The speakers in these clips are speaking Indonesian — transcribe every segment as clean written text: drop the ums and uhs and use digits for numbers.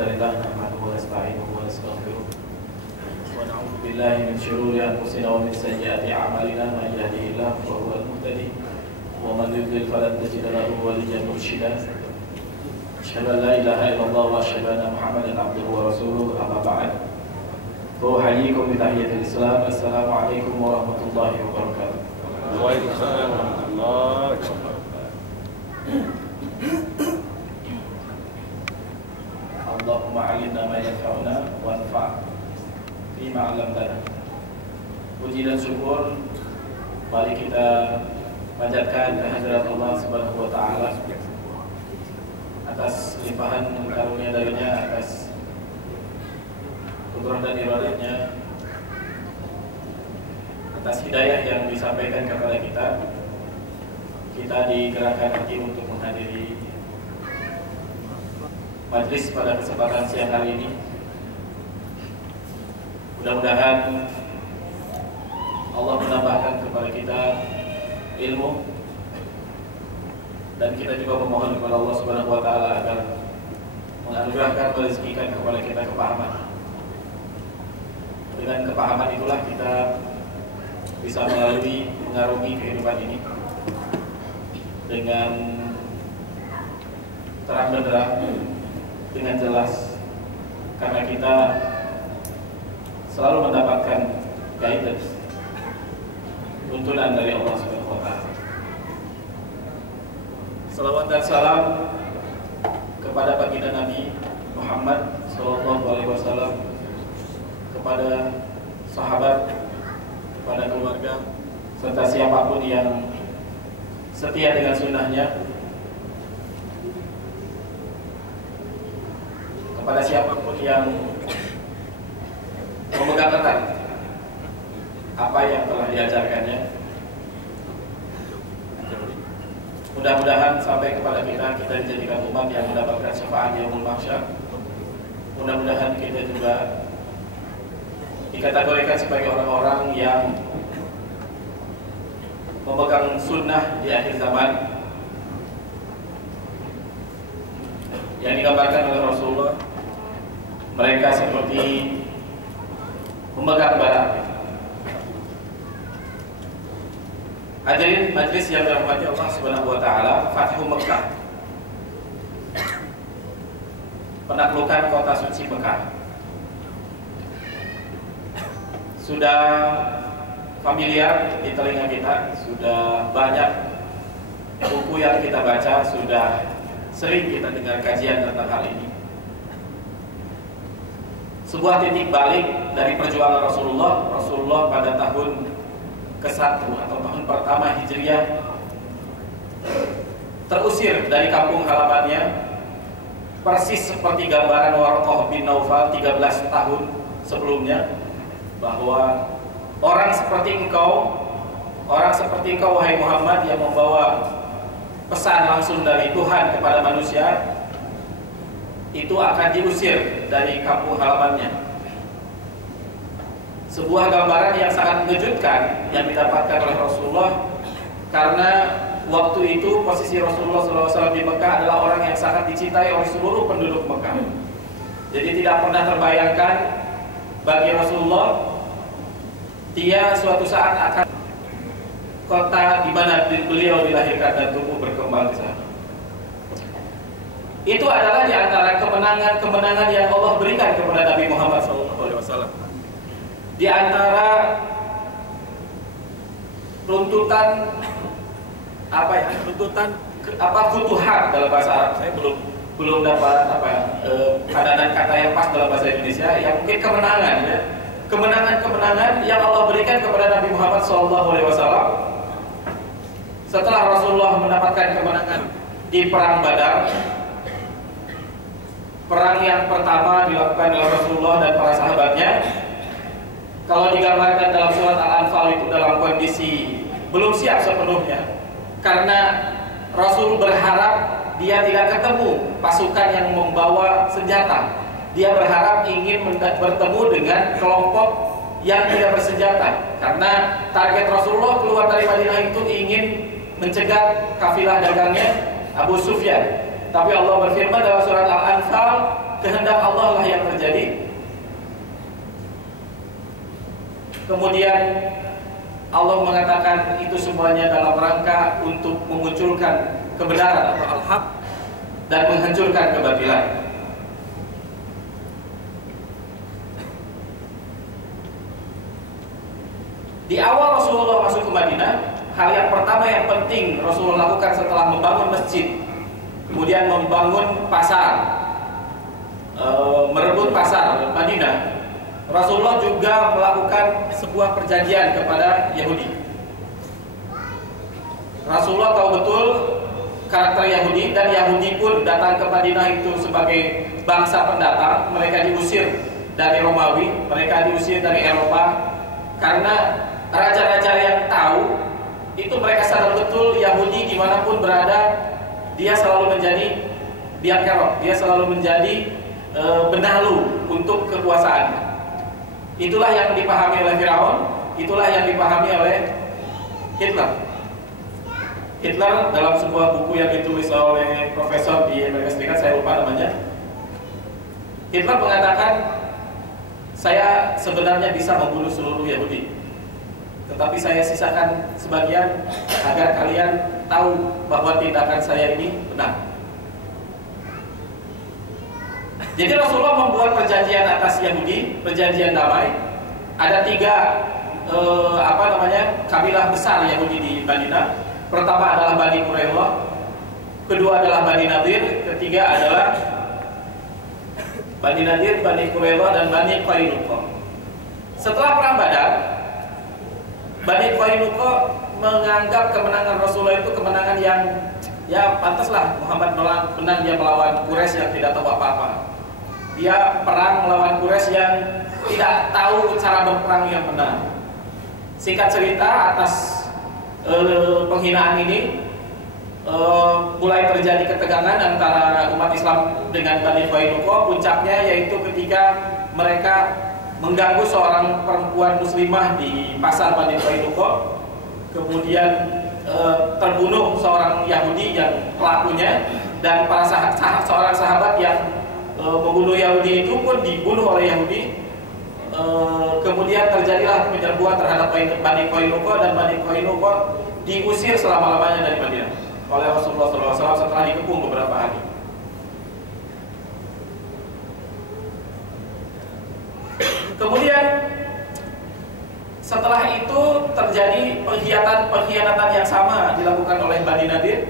لله نحمده ونستعينه ونستغفره ونعوذ بالله من شرور انفسنا ومن سيئات اعمالنا من يهده الله فهو المهتدي ومن يضلل فلن تجد له وليا مرشدا اشهد ان لا اله الا الله واشهد ان محمدا عبده ورسوله اما بعد فاحييكم بتحيه الاسلام السلام عليكم ورحمه الله وبركاته. وعليكم السلام ورحمه الله. Allahumma alimna ma yanfa'una wanfa' fima 'allamtana. Puji dan syukur mari kita panjatkan kehadirat Allah Subhanahu wa taala atas limpahan karunia darinya, atas kudrat dan iradahnya, atas hidayah yang disampaikan kepada kita. Kita digerakkan hati untuk menghadiri majlis pada kesempatan siang hari ini. Mudah-mudahan Allah menambahkan kepada kita ilmu, dan kita juga memohon kepada Allah Subhanahu wa taala agar menganugerahkan, merezekikan kepada kita kepahaman. Dengan kepahaman itulah kita bisa mengarungi kehidupan ini dengan terang benderang, dengan jelas, karena kita selalu mendapatkan guidance, tuntunan dari Allah Subhanahu wa taala. Salawat dan salam kepada baginda Nabi Muhammad sallallahu alaihi wasallam, kepada sahabat, kepada keluarga, serta siapapun yang setia dengan sunnahnya, kepada siapapun yang memegang erat apa yang telah diajarkannya. Mudah-mudahan sampai kepada kita dijadikan umat yang mendapatkan syafaat yaumul mahsyar. Mudah-mudahan kita juga dikategorikan sebagai orang-orang yang memegang sunnah di akhir zaman yang digambarkan oleh Rasulullah. Mereka seperti memegang bara api. Hadirin majlis yang dirahmati Allah Subhanahu wa taala, Fathu Mekah, penaklukan kota suci Mekah, sudah familiar di telinga kita, sudah banyak buku yang kita baca, sudah sering kita dengar kajian tentang hal ini. Sebuah titik balik dari perjuangan Rasulullah pada tahun ke-1 atau tahun pertama Hijriah, terusir dari kampung halamannya, persis seperti gambaran Warqah bin Naufal 13 tahun sebelumnya, bahwa orang seperti engkau wahai Muhammad, yang membawa pesan langsung dari Tuhan kepada manusia, itu akan diusir dari kampung halamannya. Sebuah gambaran yang sangat mengejutkan yang didapatkan oleh Rasulullah, karena waktu itu posisi Rasulullah SAW di Mekah adalah orang yang sangat dicintai oleh seluruh penduduk Mekah. Jadi tidak pernah terbayangkan bagi Rasulullah dia suatu saat akan kota di mana beliau dilahirkan dan tumbuh berkembang di sana. Itu adalah di antara kemenangan yang Allah berikan kepada Nabi Muhammad SAW. Di antara runtutan futuhat dalam bahasa Arab, saya belum dapat padanan kata yang pas dalam bahasa Indonesia, yang mungkin kemenangan, ya. Kemenangan yang Allah berikan kepada Nabi Muhammad SAW setelah Rasulullah mendapatkan kemenangan di perang Badar. Perang yang pertama dilakukan oleh Rasulullah dan para sahabatnya. Kalau digambarkan dalam surat Al-Anfal, itu dalam kondisi belum siap sepenuhnya, karena Rasul berharap dia tidak ketemu pasukan yang membawa senjata. Dia berharap ingin bertemu dengan kelompok yang tidak bersenjata, karena target Rasulullah keluar dari Madinah itu ingin mencegat kafilah dagangnya Abu Sufyan. Tapi Allah berfirman dalam surat Al-Anfal, kehendak Allah lah yang terjadi. Kemudian Allah mengatakan itu semuanya dalam rangka untuk memunculkan kebenaran atau al-haq dan menghancurkan kebatilan. Di awal Rasulullah masuk ke Madinah, hal yang pertama yang penting Rasulullah lakukan setelah membangun masjid, kemudian membangun pasar, merebut pasar Madinah, Rasulullah juga melakukan sebuah perjanjian kepada Yahudi. Rasulullah tahu betul karakter Yahudi, dan Yahudi pun datang ke Madinah itu sebagai bangsa pendatang. Mereka diusir dari Romawi, mereka diusir dari Eropa, karena raja-raja yang tahu itu mereka sadar betul Yahudi dimanapun berada, dia selalu menjadi biang kerok, dia selalu menjadi benalu untuk kekuasaan. Itulah yang dipahami oleh Firaun, itulah yang dipahami oleh Hitler. Hitler dalam sebuah buku yang ditulis oleh profesor di Amerika Serikat, saya lupa namanya, Hitler mengatakan, saya sebenarnya bisa membunuh seluruh Yahudi, tetapi saya sisakan sebagian agar kalian tahu bahwa tindakan saya ini benar. Jadi Rasulullah membuat perjanjian atas Yahudi, perjanjian damai. Ada 3 kabilah besar Yahudi di Madinah. Pertama adalah Bani Quraidah, kedua adalah Bani Nadir, ketiga adalah Bani Nadir, Bani Quraidah, dan Bani Qainuqa. Setelah perang Badar, Bani Qainuqa menganggap kemenangan Rasulullah itu kemenangan yang ya pantaslah Muhammad menang, dia melawan Quraisy yang tidak tahu apa-apa. Dia perang melawan Quraisy yang tidak tahu cara berperang yang benar. Singkat cerita, atas penghinaan ini mulai terjadi ketegangan antara umat Islam dengan Bani Qainuqa. Puncaknya yaitu ketika mereka mengganggu seorang perempuan muslimah di pasar Bani Qainuqa. Kemudian terbunuh seorang Yahudi yang pelakunya, dan para seorang sahabat yang membunuh Yahudi itu pun dibunuh oleh Yahudi. Kemudian terjadilah penyerbuan terhadap Bani Qainuqa, dan Bani Qainuqa diusir selama-lamanya dari Madinah oleh Rasulullah SAW setelah dikepung beberapa hari. Kemudian setelah itu terjadi pengkhianatan yang sama dilakukan oleh Bani Nadir.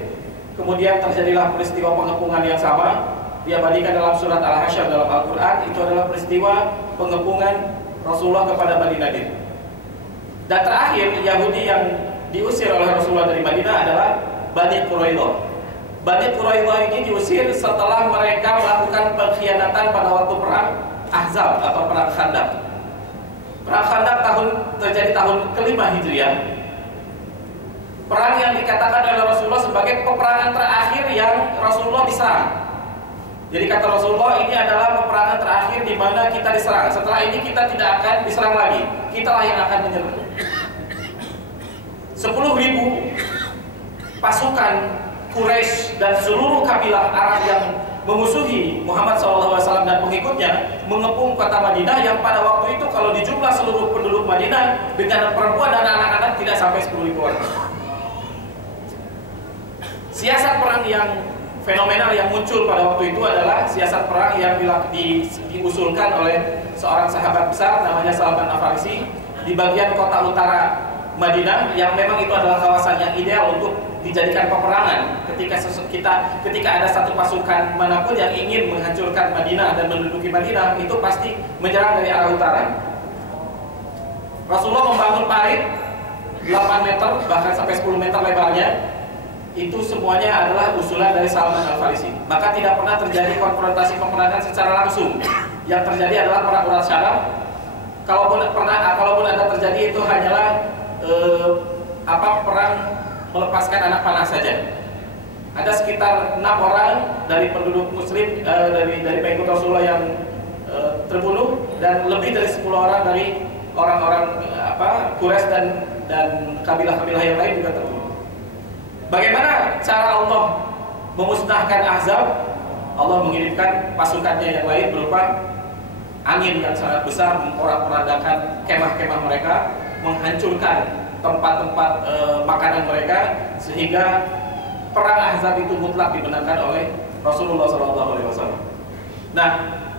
Kemudian terjadilah peristiwa pengepungan yang sama. Dia bandingkan dalam surat Al-Hasyr dalam Al-Quran, itu adalah peristiwa pengepungan Rasulullah kepada Bani Nadir. Dan terakhir Yahudi yang diusir oleh Rasulullah dari Madinah adalah Bani Quraidah. Bani Quraidah ini diusir setelah mereka melakukan pengkhianatan pada waktu perang Ahzab atau perang Khandaq. Perang Khandaq terjadi tahun ke-5 Hijriah. Perang yang dikatakan oleh Rasulullah sebagai peperangan terakhir yang Rasulullah diserang. Jadi kata Rasulullah, ini adalah peperangan terakhir di mana kita diserang. Setelah ini kita tidak akan diserang lagi. Kitalah yang akan menyerang. 10.000 pasukan Quraisy dan seluruh kabilah Arab yang memusuhi Muhammad SAW dan pengikutnya mengepung kota Madinah, yang pada waktu itu kalau dijumlah seluruh penduduk Madinah dengan perempuan dan anak-anak tidak sampai 10.000 orang. Siasat perang yang fenomenal yang muncul pada waktu itu adalah siasat perang yang diusulkan oleh seorang sahabat besar namanya Salman Al-Farisi di bagian kota utara Madinah, yang memang itu adalah kawasan yang ideal untuk dijadikan peperangan. Ketika ada satu pasukan manapun yang ingin menghancurkan Madinah dan menduduki Madinah, itu pasti menyerang dari arah utara. Rasulullah membangun parit 8 meter bahkan sampai 10 meter lebarnya. Itu semuanya adalah usulan dari Salman Al-Farisi. Maka tidak pernah terjadi konfrontasi peperangan secara langsung. Yang terjadi adalah perang urat syaraf. Kalaupun ada terjadi, itu hanyalah perang melepaskan anak panah saja. Ada sekitar 6 orang dari penduduk Muslim, dari pengikut Rasulullah yang terbunuh, dan lebih dari 10 orang dari orang-orang Quraisy dan kabilah-kabilah yang lain juga terbunuh. Bagaimana cara Allah memusnahkan Ahzab? Allah mengirimkan pasukannya yang lain berupa angin yang sangat besar, memporak-porandakan kemah-kemah mereka, menghancurkan tempat-tempat makanan mereka, sehingga perang Ahzab itu mutlak dimenangkan oleh Rasulullah SAW. Nah,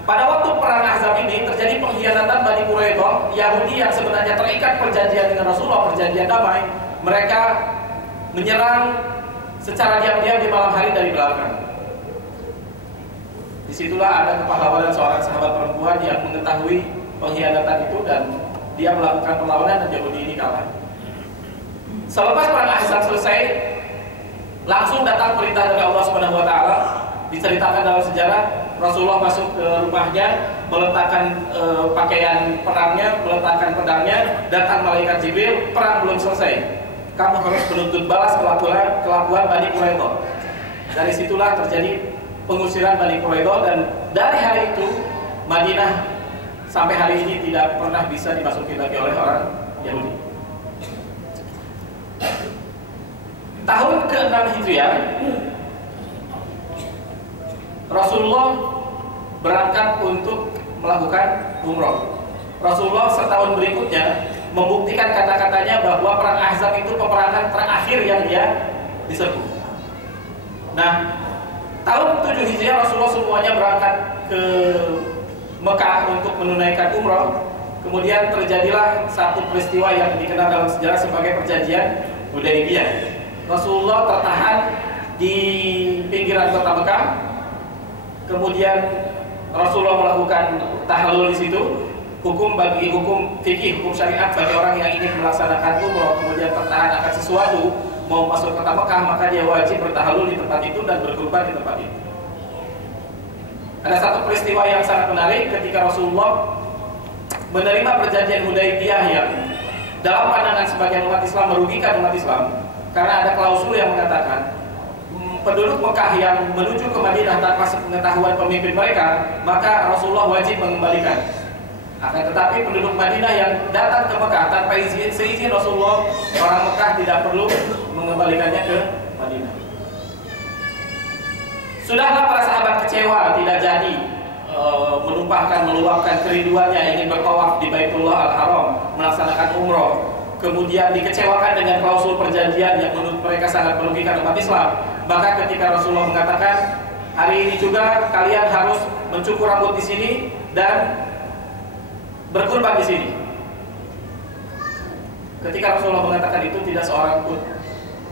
pada waktu perang Ahzab ini terjadi pengkhianatan Bani Quraidah, Yahudi yang sebenarnya terikat perjanjian dengan Rasulullah, perjanjian damai. Mereka menyerang secara diam-diam di malam hari dari belakang. Disitulah ada kepahlawanan seorang sahabat perempuan yang mengetahui pengkhianatan itu dan dia melakukan perlawanan dan Yahudi ini kalah. Selepas perang Ahzab selesai, langsung datang perintah dari Allah Subhanahu wa taala. Diceritakan dalam sejarah, Rasulullah masuk ke rumahnya, meletakkan pakaian perangnya, meletakkan pedangnya, datang malaikat Jibril, perang belum selesai. Kamu harus menuntut balas kelakuan Bani Quraidah. Dari situlah terjadi pengusiran Bani Quraidah, dan dari hari itu Madinah sampai hari ini tidak pernah bisa dimasuki lagi oleh orang Yahudi. Tahun ke-6 Hijriah, Rasulullah berangkat untuk melakukan umroh. Rasulullah setahun berikutnya membuktikan kata-katanya bahwa perang Ahzab itu peperangan terakhir yang dia diserbu. Nah, tahun 7 Hijriah Rasulullah semuanya berangkat ke Mekah untuk menunaikan umroh. Kemudian terjadilah satu peristiwa yang dikenal dalam sejarah sebagai perjanjian Hudaybiyah. Rasulullah tertahan di pinggiran kota Mekah. Kemudian Rasulullah melakukan tahallul di situ. Hukum fikih, hukum syariat bagi orang yang ingin melaksanakan umroh kemudian tertahan akan sesuatu, mau masuk kota Mekah, maka dia wajib bertahalul di tempat itu dan berkurban di tempat itu. Ada satu peristiwa yang sangat menarik ketika Rasulullah menerima perjanjian Hudaybiyah yang dalam pandangan sebagian umat Islam merugikan umat Islam, karena ada klausul yang mengatakan penduduk Mekah yang menuju ke Madinah tanpa sepengetahuan pemimpin mereka, maka Rasulullah wajib mengembalikan. Akan tetapi penduduk Madinah yang datang ke Mekah tanpa seizin Rasulullah, orang Mekah tidak perlu mengembalikannya ke Madinah. Sudahlah para sahabat kecewa tidak jadi meluapkan kerinduannya ingin bertawaf di Baitullah Al-Haram, melaksanakan umroh. Kemudian dikecewakan dengan klausul perjanjian yang menurut mereka sangat merugikan umat Islam. Maka ketika Rasulullah mengatakan, hari ini juga kalian harus mencukur rambut di sini dan berkurban di sini. Ketika Rasulullah mengatakan itu, tidak seorang pun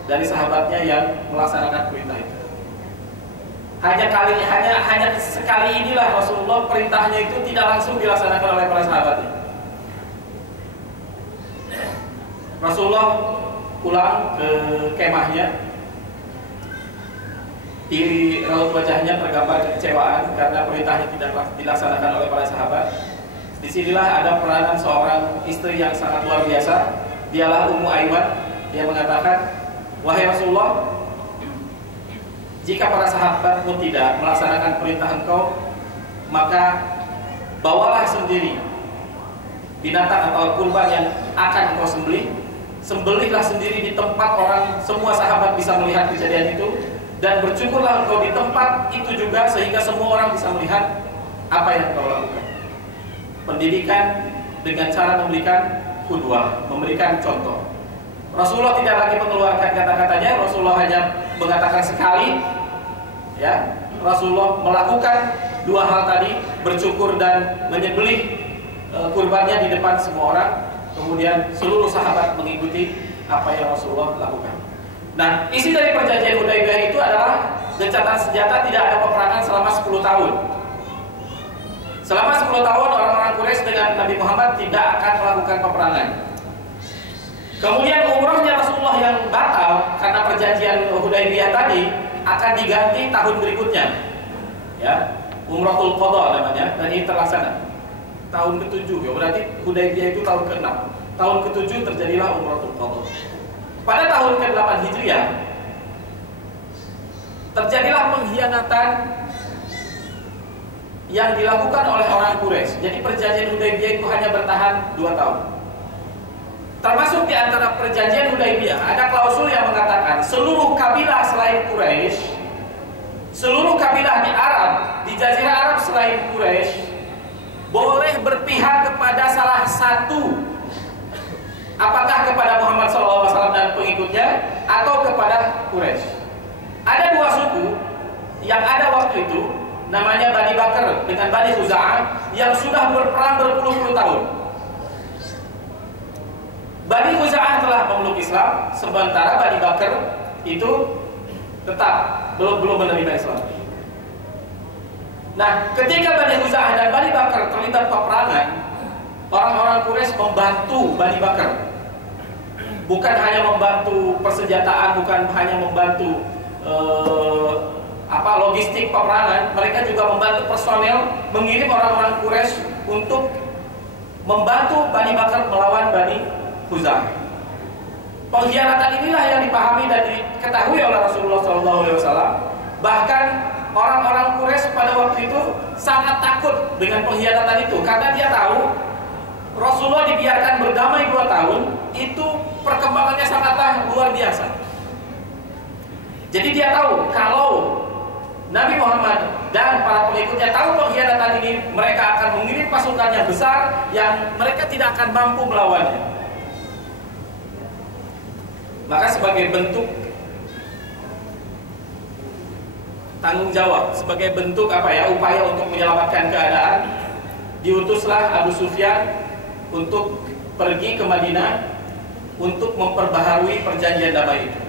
dari sahabatnya yang melaksanakan perintah itu. Hanya sekali inilah Rasulullah perintahnya itu tidak langsung dilaksanakan oleh para sahabatnya. Rasulullah pulang ke kemahnya, di raut wajahnya tergambar kekecewaan karena perintahnya tidak dilaksanakan oleh para sahabat. Disinilah ada peranan seorang istri yang sangat luar biasa. Dialah Ummu Aiman. Dia mengatakan, wahai Rasulullah, jika para sahabatmu tidak melaksanakan perintah engkau, maka bawalah sendiri binatang atau kurban yang akan engkau sembelihlah sendiri di tempat orang semua sahabat bisa melihat kejadian itu, dan bercukurlah engkau di tempat itu juga sehingga semua orang bisa melihat apa yang engkau lakukan. Pendidikan dengan cara memberikan qudwah, memberikan contoh. Rasulullah tidak lagi mengeluarkan kata-katanya, Rasulullah hanya mengatakan sekali, ya. Rasulullah melakukan dua hal tadi, bercukur dan menyembelih kurbannya di depan semua orang. Kemudian seluruh sahabat mengikuti apa yang Rasulullah lakukan. Nah, isi dari perjanjian Hudaybiyah itu adalah gencatan senjata, tidak ada peperangan selama 10 tahun. Selama 10 tahun orang-orang Quraisy dengan Nabi Muhammad tidak akan melakukan peperangan. Kemudian umrohnya Rasulullah yang batal karena perjanjian Hudaybiyah tadi akan diganti tahun berikutnya, ya, Umratul Qadha namanya, dan ini terlaksana tahun ke-7, ya, berarti Hudaybiyah itu tahun ke-6. Tahun ke-7 terjadilah Umratul Qadha. Pada tahun ke-8 Hijriah terjadilah pengkhianatan yang dilakukan oleh orang Quraisy. Jadi perjanjian Hudaybiyah itu hanya bertahan 2 tahun. Termasuk di antara perjanjian Hudaybiyah ada klausul yang mengatakan seluruh kabilah selain Quraisy seluruh kabilah di Arab, di Jazirah Arab selain Quraisy, boleh berpihak kepada salah satu, apakah kepada Muhammad SAW dan pengikutnya atau kepada Quraisy. Ada dua suku yang ada waktu itu, namanya Bani Bakr dengan Bani Khuza'ah, yang sudah berperang berpuluh-puluh tahun. Bani Khuza'ah telah memeluk Islam, sementara Bani Bakr itu tetap belum menerima Islam. Nah, ketika Bani Khuza'ah dan Bani Bakr terlibat peperangan, orang-orang Quraisy membantu Bani Bakr. Bukan hanya membantu persenjataan, bukan hanya membantu logistik peperangan, mereka juga membantu personel, mengirim orang-orang Quraisy untuk membantu Bani Bakr melawan Bani Khuza'ah. Pengkhianatan inilah yang dipahami dan diketahui oleh Rasulullah SAW. Bahkan orang-orang Quraisy pada waktu itu sangat takut dengan pengkhianatan itu, karena dia tahu Rasulullah dibiarkan berdamai 2 tahun, itu perkembangannya sangatlah luar biasa. Jadi dia tahu kalau Nabi Muhammad dan para pengikutnya tahu pengkhianatan ini, mereka akan mengirim pasukan yang besar yang mereka tidak akan mampu melawannya. Maka sebagai bentuk tanggung jawab, sebagai bentuk upaya untuk menyelamatkan keadaan, diutuslah Abu Sufyan untuk pergi ke Madinah untuk memperbaharui perjanjian damai itu.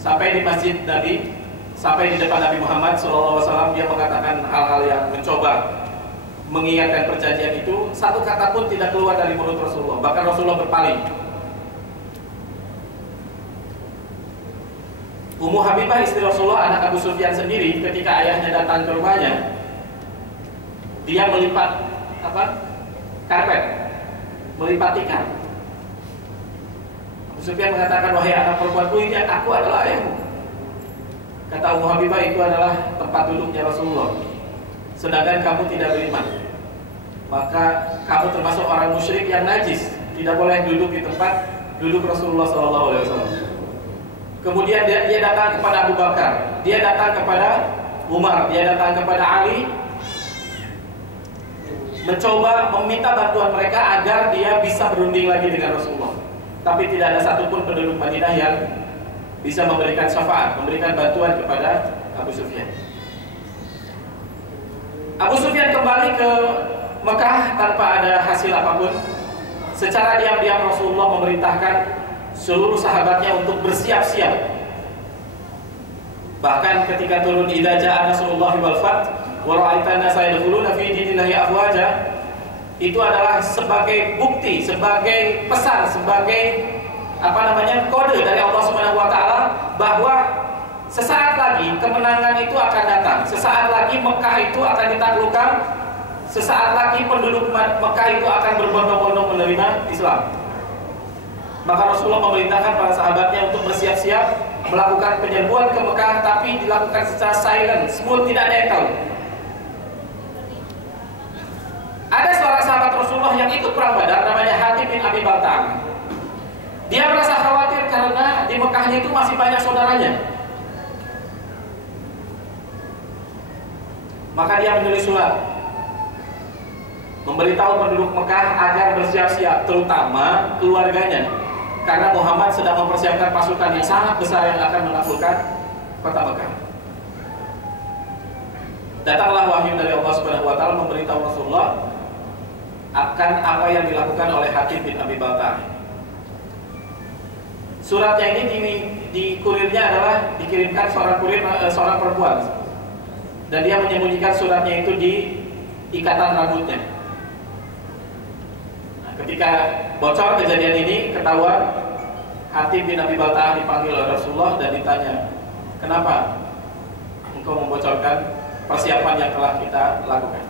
Sampai di masjid Nabi, sampai di depan Nabi Muhammad SAW, dia mengatakan hal-hal yang mencoba mengingatkan perjanjian itu. Satu kata pun tidak keluar dari mulut Rasulullah. Bahkan Rasulullah berpaling. Ummu Habibah, istri Rasulullah, anak Abu Sufyan sendiri, ketika ayahnya datang ke rumahnya, dia melipat karpet, melipat tikar. Abu Sufyan mengatakan, wahai anak perempuanku, ini aku adalah ayahmu. Kata Ummu Habibah, itu adalah tempat duduknya Rasulullah, sedangkan kamu tidak beriman. Maka kamu termasuk orang musyrik yang najis, tidak boleh duduk di tempat duduk Rasulullah SAW. Kemudian dia datang kepada Abu Bakar, dia datang kepada Umar, dia datang kepada Ali, mencoba meminta bantuan mereka agar dia bisa berunding lagi dengan Rasulullah. Tapi tidak ada satupun penduduk Madinah yang bisa memberikan syafaat, memberikan bantuan kepada Abu Sufyan. Abu Sufyan kembali ke Mekah tanpa ada hasil apapun. Secara diam-diam Rasulullah memerintahkan seluruh sahabatnya untuk bersiap-siap. Bahkan ketika turun idza jaa nasrullahi wal fath wa ra'aitan nasa yadkhuluna fi dinillahi afwaja, itu adalah sebagai bukti, sebagai pesan, sebagai kode dari Allah Subhanahu wa taala bahwa sesaat lagi kemenangan itu akan datang. Sesaat lagi Mekah itu akan ditaklukkan. Sesaat lagi penduduk Mekah itu akan berbondong-bondong menerima Islam. Maka Rasulullah memerintahkan para sahabatnya untuk bersiap-siap melakukan penyerbuan ke Mekah, tapi dilakukan secara silent, smooth, tidak ada yang tahu. Ada seorang sahabat Rasulullah yang ikut perang Badar, namanya Hatib bin Abi Balta'ah. Dia merasa khawatir karena di Mekahnya itu masih banyak saudaranya. Maka dia menulis surat memberitahu penduduk Mekah agar bersiap-siap, terutama keluarganya, karena Muhammad sedang mempersiapkan pasukan yang sangat besar yang akan menaklukkan kota Mekah. Datanglah wahyu dari Allah Subhanahu wa taala memberitahu Rasulullah akan apa yang dilakukan oleh Hatib bin Abi Balta'ah. Suratnya ini di kurirnya adalah dikirimkan seorang perempuan, dan dia menyembunyikan suratnya itu di ikatan rambutnya. Ketika bocor kejadian ini, ketahuan, Hatib bin Abi Balta'ah dipanggil oleh Rasulullah dan ditanya, kenapa engkau membocorkan persiapan yang telah kita lakukan?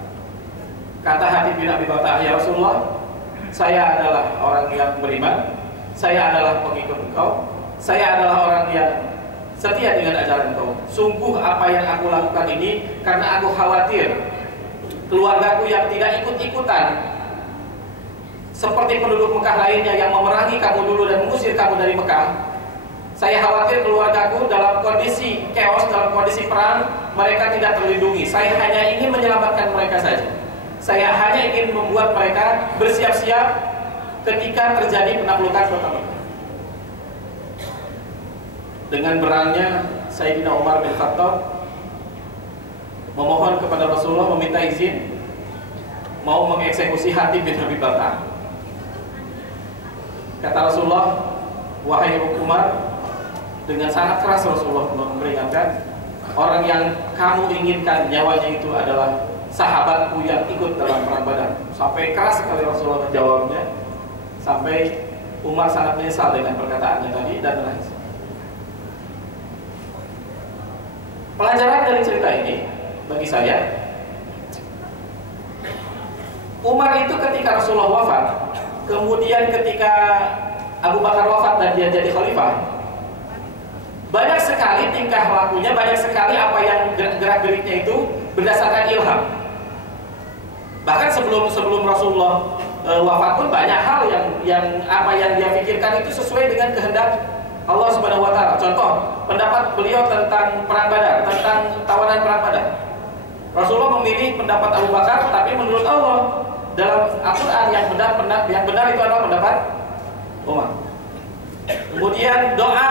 Kata Hatib bin Abi Balta'ah, ya Rasulullah, saya adalah orang yang beriman, saya adalah pengikut engkau, saya adalah orang yang setia dengan ajaran engkau. Sungguh apa yang aku lakukan ini karena aku khawatir keluargaku yang tidak ikut-ikutan seperti penduduk Mekah lainnya yang memerangi kamu dulu dan mengusir kamu dari Mekah. Saya khawatir keluargaku dalam kondisi chaos, dalam kondisi perang, mereka tidak terlindungi. Saya hanya ingin menyelamatkan mereka saja. Saya hanya ingin membuat mereka bersiap-siap ketika terjadi penaklukan kota Mekah. Dengan berangnya Sayyidina Umar bin Khattab memohon kepada Rasulullah, meminta izin mau mengeksekusi Hatib bin Abi Balta'ah. Kata Rasulullah, wahai Umar, dengan sangat keras Rasulullah memperingatkan, orang yang kamu inginkan nyawanya itu adalah sahabatku yang ikut dalam perang Badar. Sampai keras sekali Rasulullah menjawabnya, sampai Umar sangat menyesal dengan perkataannya tadi dan menangis. Pelajaran dari cerita ini bagi saya, Umar itu ketika Rasulullah wafat, kemudian ketika Abu Bakar wafat dan dia jadi khalifah, banyak sekali tingkah lakunya, banyak sekali apa yang gerak-geriknya itu berdasarkan ilham. Bahkan sebelum Rasulullah wafat pun banyak hal yang apa yang dia pikirkan itu sesuai dengan kehendak Allah Subhanahu wa taala. Contoh, pendapat beliau tentang perang Badar, tentang tawanan perang Badar. Rasulullah memilih pendapat Abu Bakar, tapi menurut Allah dalam Al-Qur'an yang benar itu adalah pendapat Umar. Kemudian doa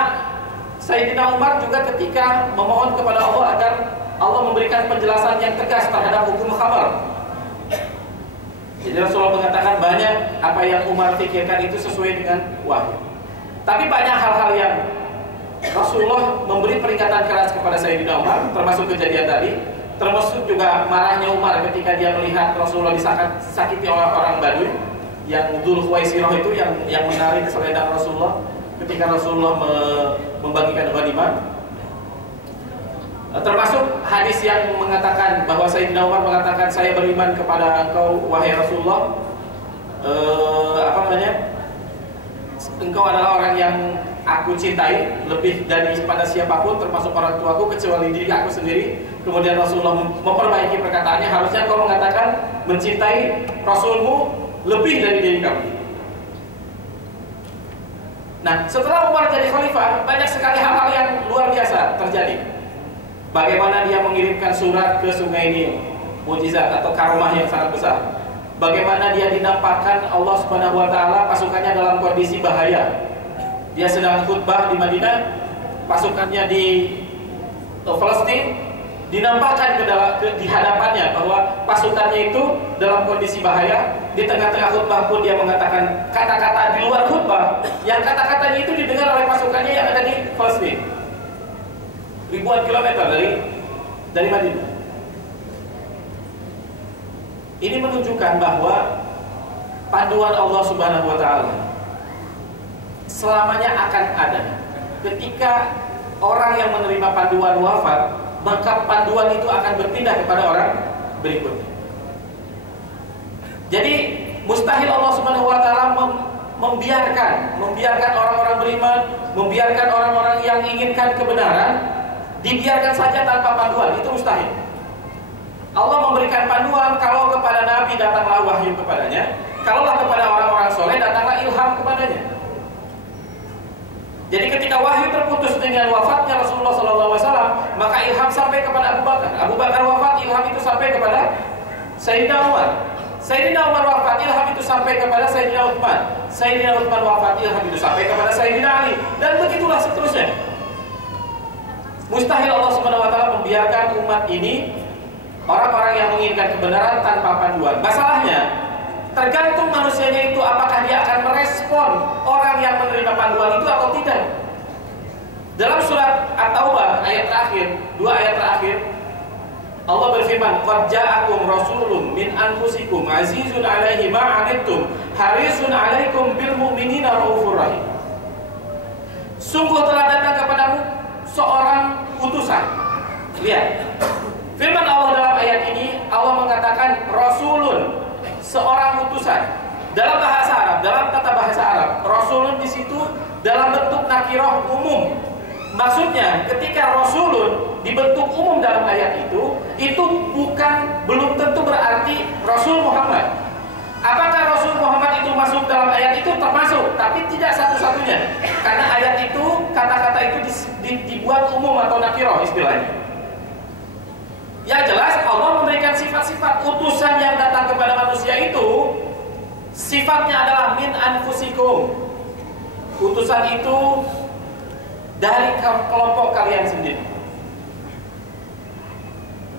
Sayyidina Umar juga ketika memohon kepada Allah agar Allah memberikan penjelasan yang tegas terhadap hukum khamar. Jadi Rasulullah mengatakan banyak apa yang Umar pikirkan itu sesuai dengan wahyu. Tapi banyak hal-hal yang Rasulullah memberi peringatan keras kepada Sayyidina Umar, termasuk kejadian tadi, termasuk juga marahnya Umar ketika dia melihat Rasulullah disakiti oleh orang Badui, yang Dzul Khuwaisirah itu yang menarik selendang Rasulullah ketika Rasulullah membagikan ghanimah. Termasuk hadis yang mengatakan bahwa Sayyidina Umar mengatakan, saya beriman kepada engkau wahai Rasulullah, engkau adalah orang yang aku cintai lebih daripada siapapun, termasuk orang tuaku kecuali diri aku sendiri. Kemudian Rasulullah memperbaiki perkataannya, harusnya engkau mengatakan mencintai Rasulmu lebih dari diri kamu. Nah, setelah Umar jadi khalifah, banyak sekali hal-hal yang luar biasa terjadi. Bagaimana dia mengirimkan surat ke Sungai Nil, mukjizat atau karomah yang sangat besar. Bagaimana dia dinampakkan Allah Subhanahu wa taala pasukannya dalam kondisi bahaya. Dia sedang khutbah di Madinah, pasukannya di Palestina, dinampakkan di hadapannya bahwa pasukannya itu dalam kondisi bahaya. Di tengah-tengah khutbah pun dia mengatakan kata-kata di luar khutbah, yang kata-katanya itu didengar oleh pasukannya yang ada di Palestina, ribuan kilometer dari Madinah. Ini menunjukkan bahwa panduan Allah Subhanahu wa taala selamanya akan ada. Ketika orang yang menerima panduan wafat, maka panduan itu akan berpindah kepada orang berikutnya. Jadi mustahil Allah Subhanahu wa taala membiarkan orang-orang beriman, membiarkan orang-orang yang inginkan kebenaran dibiarkan saja tanpa panduan. Itu mustahil. Allah memberikan panduan, kalau kepada Nabi datanglah wahyu kepadanya, kalaulah kepada orang-orang soleh datanglah ilham kepadanya. Jadi ketika wahyu terputus dengan wafatnya Rasulullah SAW, maka ilham sampai kepada Abu Bakar. Abu Bakar wafat, ilham itu sampai kepada Sayyidina Umar. Sayyidina Umar wafat, ilham itu sampai kepada Sayyidina Utsman. Sayyidina Utsman wafat, ilham itu sampai kepada Sayyidina Ali. Dan begitulah seterusnya. Mustahil Allah Subhanahu wa taala membiarkan umat ini, orang-orang yang menginginkan kebenaran, tanpa panduan. Masalahnya, tergantung manusianya itu apakah dia akan merespon orang yang menerima panduan itu atau tidak. Dalam surat At-Taubah ayat terakhir, 2 ayat terakhir, Allah berfirman, "Qad ja'akum rasulun min anfusikum azizun 'alaihi ma 'anittum harisun 'alaikum bil mu'minina raufur rahim." Sungguh telah datang kepadamu seorang utusan. Lihat, firman Allah dalam ayat ini, Allah mengatakan rasulun, seorang utusan. Dalam bahasa Arab, dalam tata bahasa Arab, rasulun di situ dalam bentuk nakirah umum. Maksudnya, ketika rasulun dibentuk umum dalam ayat itu belum tentu berarti Rasul Muhammad. Apakah Rasul Muhammad itu masuk dalam ayat itu? Termasuk, tapi tidak satu-satunya. Karena ayat itu, kata-kata itu dibuat umum atau nakiroh istilahnya. Yang jelas Allah memberikan sifat-sifat utusan yang datang kepada manusia itu sifatnya adalah min anfusikum. Utusan itu dari kelompok kalian sendiri.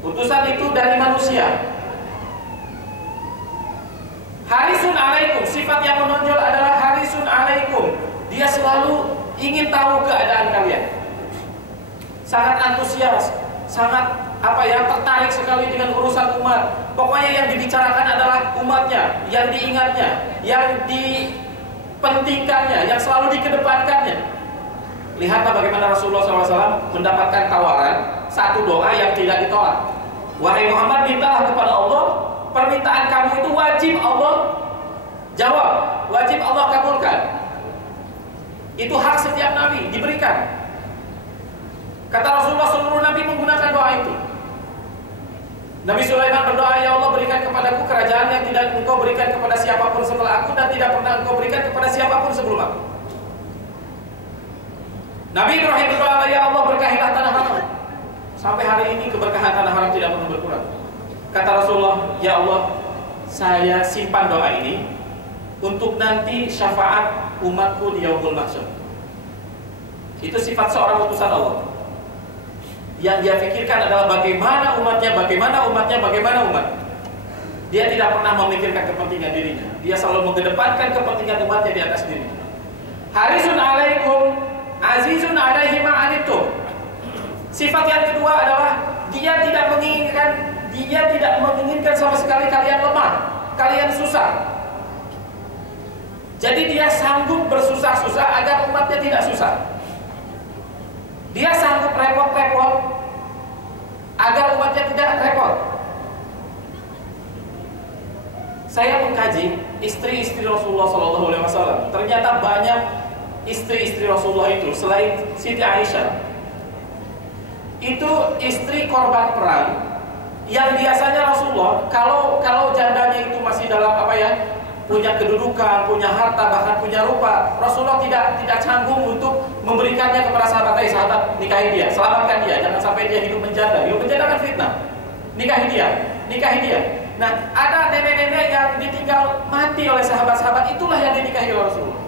Utusan itu dari manusia. Harisun alaikum, sifat yang menonjol adalah harisun alaikum. Dia selalu ingin tahu keadaan kalian. Sangat antusias, sangat tertarik sekali dengan urusan umat. Pokoknya yang dibicarakan adalah umatnya, yang diingatnya, yang dipentingkannya, yang selalu dikedepankannya. Lihatlah bagaimana Rasulullah SAW mendapatkan tawaran satu doa yang tidak ditolak. Wahai Muhammad, mintalah kepada Allah, permintaan kamu itu wajib Allah jawab, wajib Allah kabulkan. Itu hak setiap nabi diberikan. Kata Rasulullah, seluruh nabi menggunakan doa itu. Nabi Sulaiman berdoa, ya Allah, berikan kepadaku kerajaan yang tidak engkau berikan kepada siapapun setelah aku dan tidak pernah engkau berikan kepada siapapun sebelum aku. Nabi Ibrahim berdoa, ya Allah, berkahilah tanah haram. Sampai hari ini keberkahan tanah haram tidak pernah berkurang. Kata Rasulullah, ya Allah, saya simpan doa ini untuk nanti syafaat umatku di yaumul mahsyar. Itu sifat seorang utusan Allah. Yang dia pikirkan adalah bagaimana umatnya. Dia tidak pernah memikirkan kepentingan dirinya. Dia selalu mengedepankan kepentingan umatnya di atas dirinya. Harisun alaikum, azizun alaihi ma'anittum. Sifat yang kedua adalah dia tidak menginginkan sama sekali kalian lemah, kalian susah. Jadi dia sanggup bersusah-susah agar umatnya tidak susah. Dia sanggup repot-repot agar umatnya tidak repot. Saya mengkaji istri-istri Rasulullah SAW. Ternyata banyak istri-istri Rasulullah itu selain Siti Aisyah, itu istri korban perang yang biasanya Rasulullah kalau jandanya itu masih dalam punya kedudukan, punya harta, bahkan punya rupa, Rasulullah tidak canggung untuk memberikannya kepada sahabat. Sahabat, nikahi dia, selamatkan dia, jangan sampai dia hidup menjanda. Hidup menjanda kan fitnah. Nikahi dia. Nah, ada nenek-nenek yang ditinggal mati oleh sahabat-sahabat, itulah yang dinikahi oleh Rasulullah.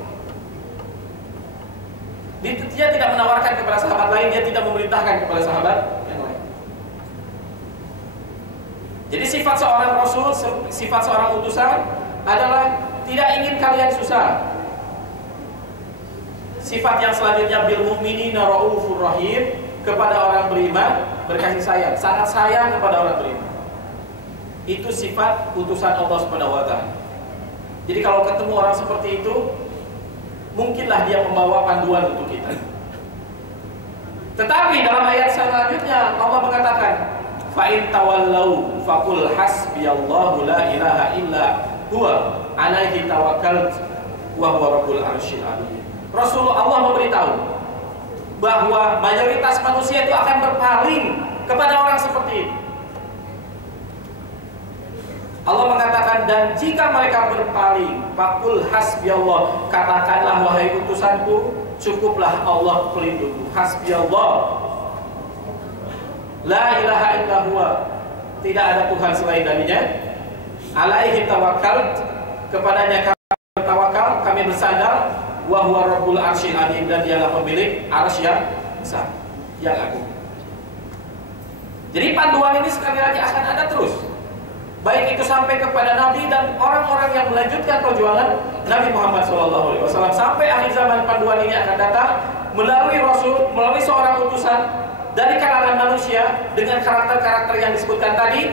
Dia tidak menawarkan kepada sahabat lain, dia tidak memerintahkan kepada sahabat yang lain. Jadi sifat seorang Rasul, sifat seorang utusan adalah tidak ingin kalian susah. Sifat yang selanjutnya, bil mu'minina raufur rahim, kepada orang beriman berkasih sayang, sangat sayang kepada orang beriman. Itu sifat utusan Allah Subhanahu wa taala. Jadi kalau ketemu orang seperti itu, mungkinlah dia membawa panduan untuk kita. Tetapi dalam ayat selanjutnya Allah mengatakan, fa in tawallau faqul hasbiyallahu la ilaha illa huwa alaihi tawakkaltu wa huwa rabbul arsyil azim. Rasulullah Allah memberitahu bahwa mayoritas manusia itu akan berpaling kepada orang seperti ini. Allah mengatakan, dan jika mereka berpaling, faqul hasbiyallah, katakanlah wahai utusanku, cukuplah Allah pelindungku. Hasbiyallah, la ilaha illa huwa, tidak ada Tuhan selain darinya. Alaihi tawakkal, kepadanya kami bertawakal, kami bersandar. Wa huwa rabbul arsyil azim, dan dialah pemilik arsy yang besar, yang agung. Jadi panduan ini sekali lagi akan ada terus, baik itu sampai kepada Nabi dan orang-orang yang melanjutkan perjuangan Nabi Muhammad SAW sampai akhir zaman. Panduan ini akan datang melalui Rasul, melalui seorang utusan dari kalangan manusia dengan karakter-karakter yang disebutkan tadi.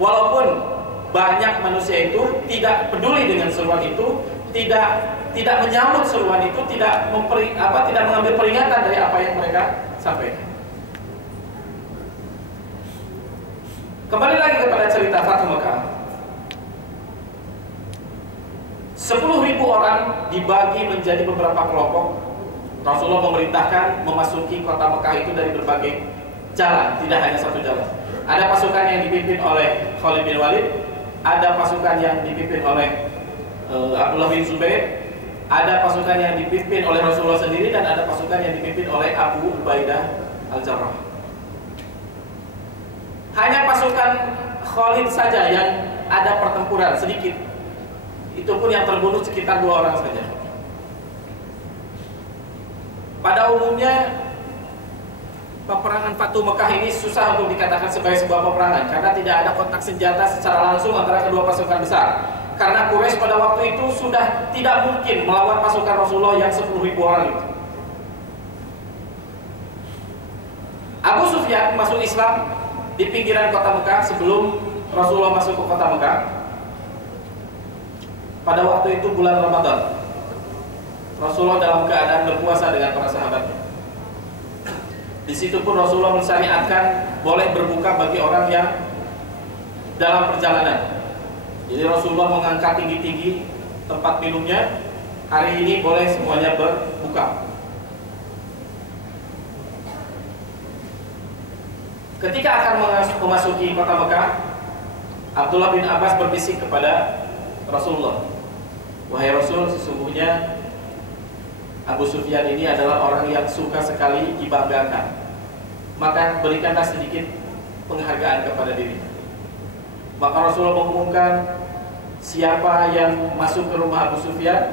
Walaupun banyak manusia itu tidak peduli dengan seruan itu, tidak menyambut seruan itu, tidak mengambil peringatan dari apa yang mereka sampaikan. Kembali lagi kepada cerita Fathu Mekah. 10.000 orang dibagi menjadi beberapa kelompok. Rasulullah memerintahkan memasuki kota Mekah itu dari berbagai jalan, tidak hanya satu jalan. Ada pasukan yang dipimpin oleh Khalid bin Walid, ada pasukan yang dipimpin oleh Abdullah bin Zubair, Ada pasukan yang dipimpin oleh Rasulullah sendiri dan ada pasukan yang dipimpin oleh Abu Ubaidah Al-Jarrah. Hanya pasukan Khalid saja yang ada pertempuran sedikit. Itu pun yang terbunuh sekitar 2 orang saja. Pada umumnya peperangan Fatu Mekah ini susah untuk dikatakan sebagai sebuah peperangan karena tidak ada kontak senjata secara langsung antara kedua pasukan besar. Karena Quraisy pada waktu itu sudah tidak mungkin melawan pasukan Rasulullah yang 10.000 orang itu. Abu Sufyan masuk Islam di pinggiran kota Mekah sebelum Rasulullah masuk ke kota Mekah. Pada waktu itu bulan Ramadan. Rasulullah dalam keadaan berpuasa dengan para sahabatnya. Di situ pun Rasulullah mensyariatkan boleh berbuka bagi orang yang dalam perjalanan. Jadi Rasulullah mengangkat tinggi-tinggi tempat minumnya. Hari ini boleh semuanya berbuka. Ketika akan memasuki kota Mekah, Abdullah bin Abbas berbisik kepada Rasulullah, "Wahai Rasul, sesungguhnya Abu Sufyan ini adalah orang yang suka sekali dibanggakan. Maka berikanlah sedikit penghargaan kepada dirinya." Maka Rasulullah mengumumkan siapa yang masuk ke rumah Abu Sufyan,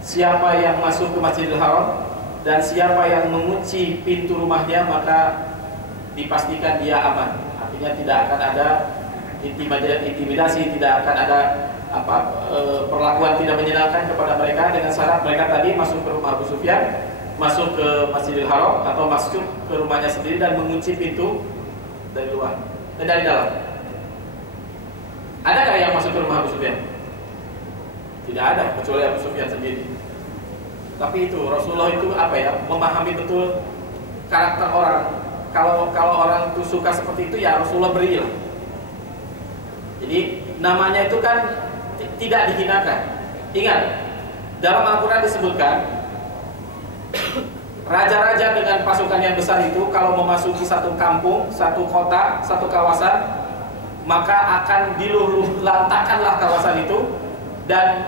siapa yang masuk ke Masjidil Haram, dan siapa yang mengunci pintu rumahnya, maka dipastikan dia aman. Artinya tidak akan ada intimidasi, tidak akan ada perlakuan tidak menyenangkan kepada mereka dengan syarat mereka tadi masuk ke rumah Abu Sufyan, masuk ke Masjidil Haram atau masuk ke rumahnya sendiri dan mengunci pintu dari luar dan dari dalam. Adakah yang masuk ke rumah Abu Sufyan? Tidak ada, kecuali Abu Sufyan sendiri. Tapi itu Rasulullah itu memahami betul karakter orang. Kalau orang itu suka seperti itu, ya Rasulullah berilah. Jadi namanya itu kan tidak dihinakan. Ingat, dalam Al-Quran disebutkan raja-raja dengan pasukan yang besar itu kalau memasuki satu kampung, satu kota, satu kawasan, maka akan diluluh lantakanlah kawasan itu, dan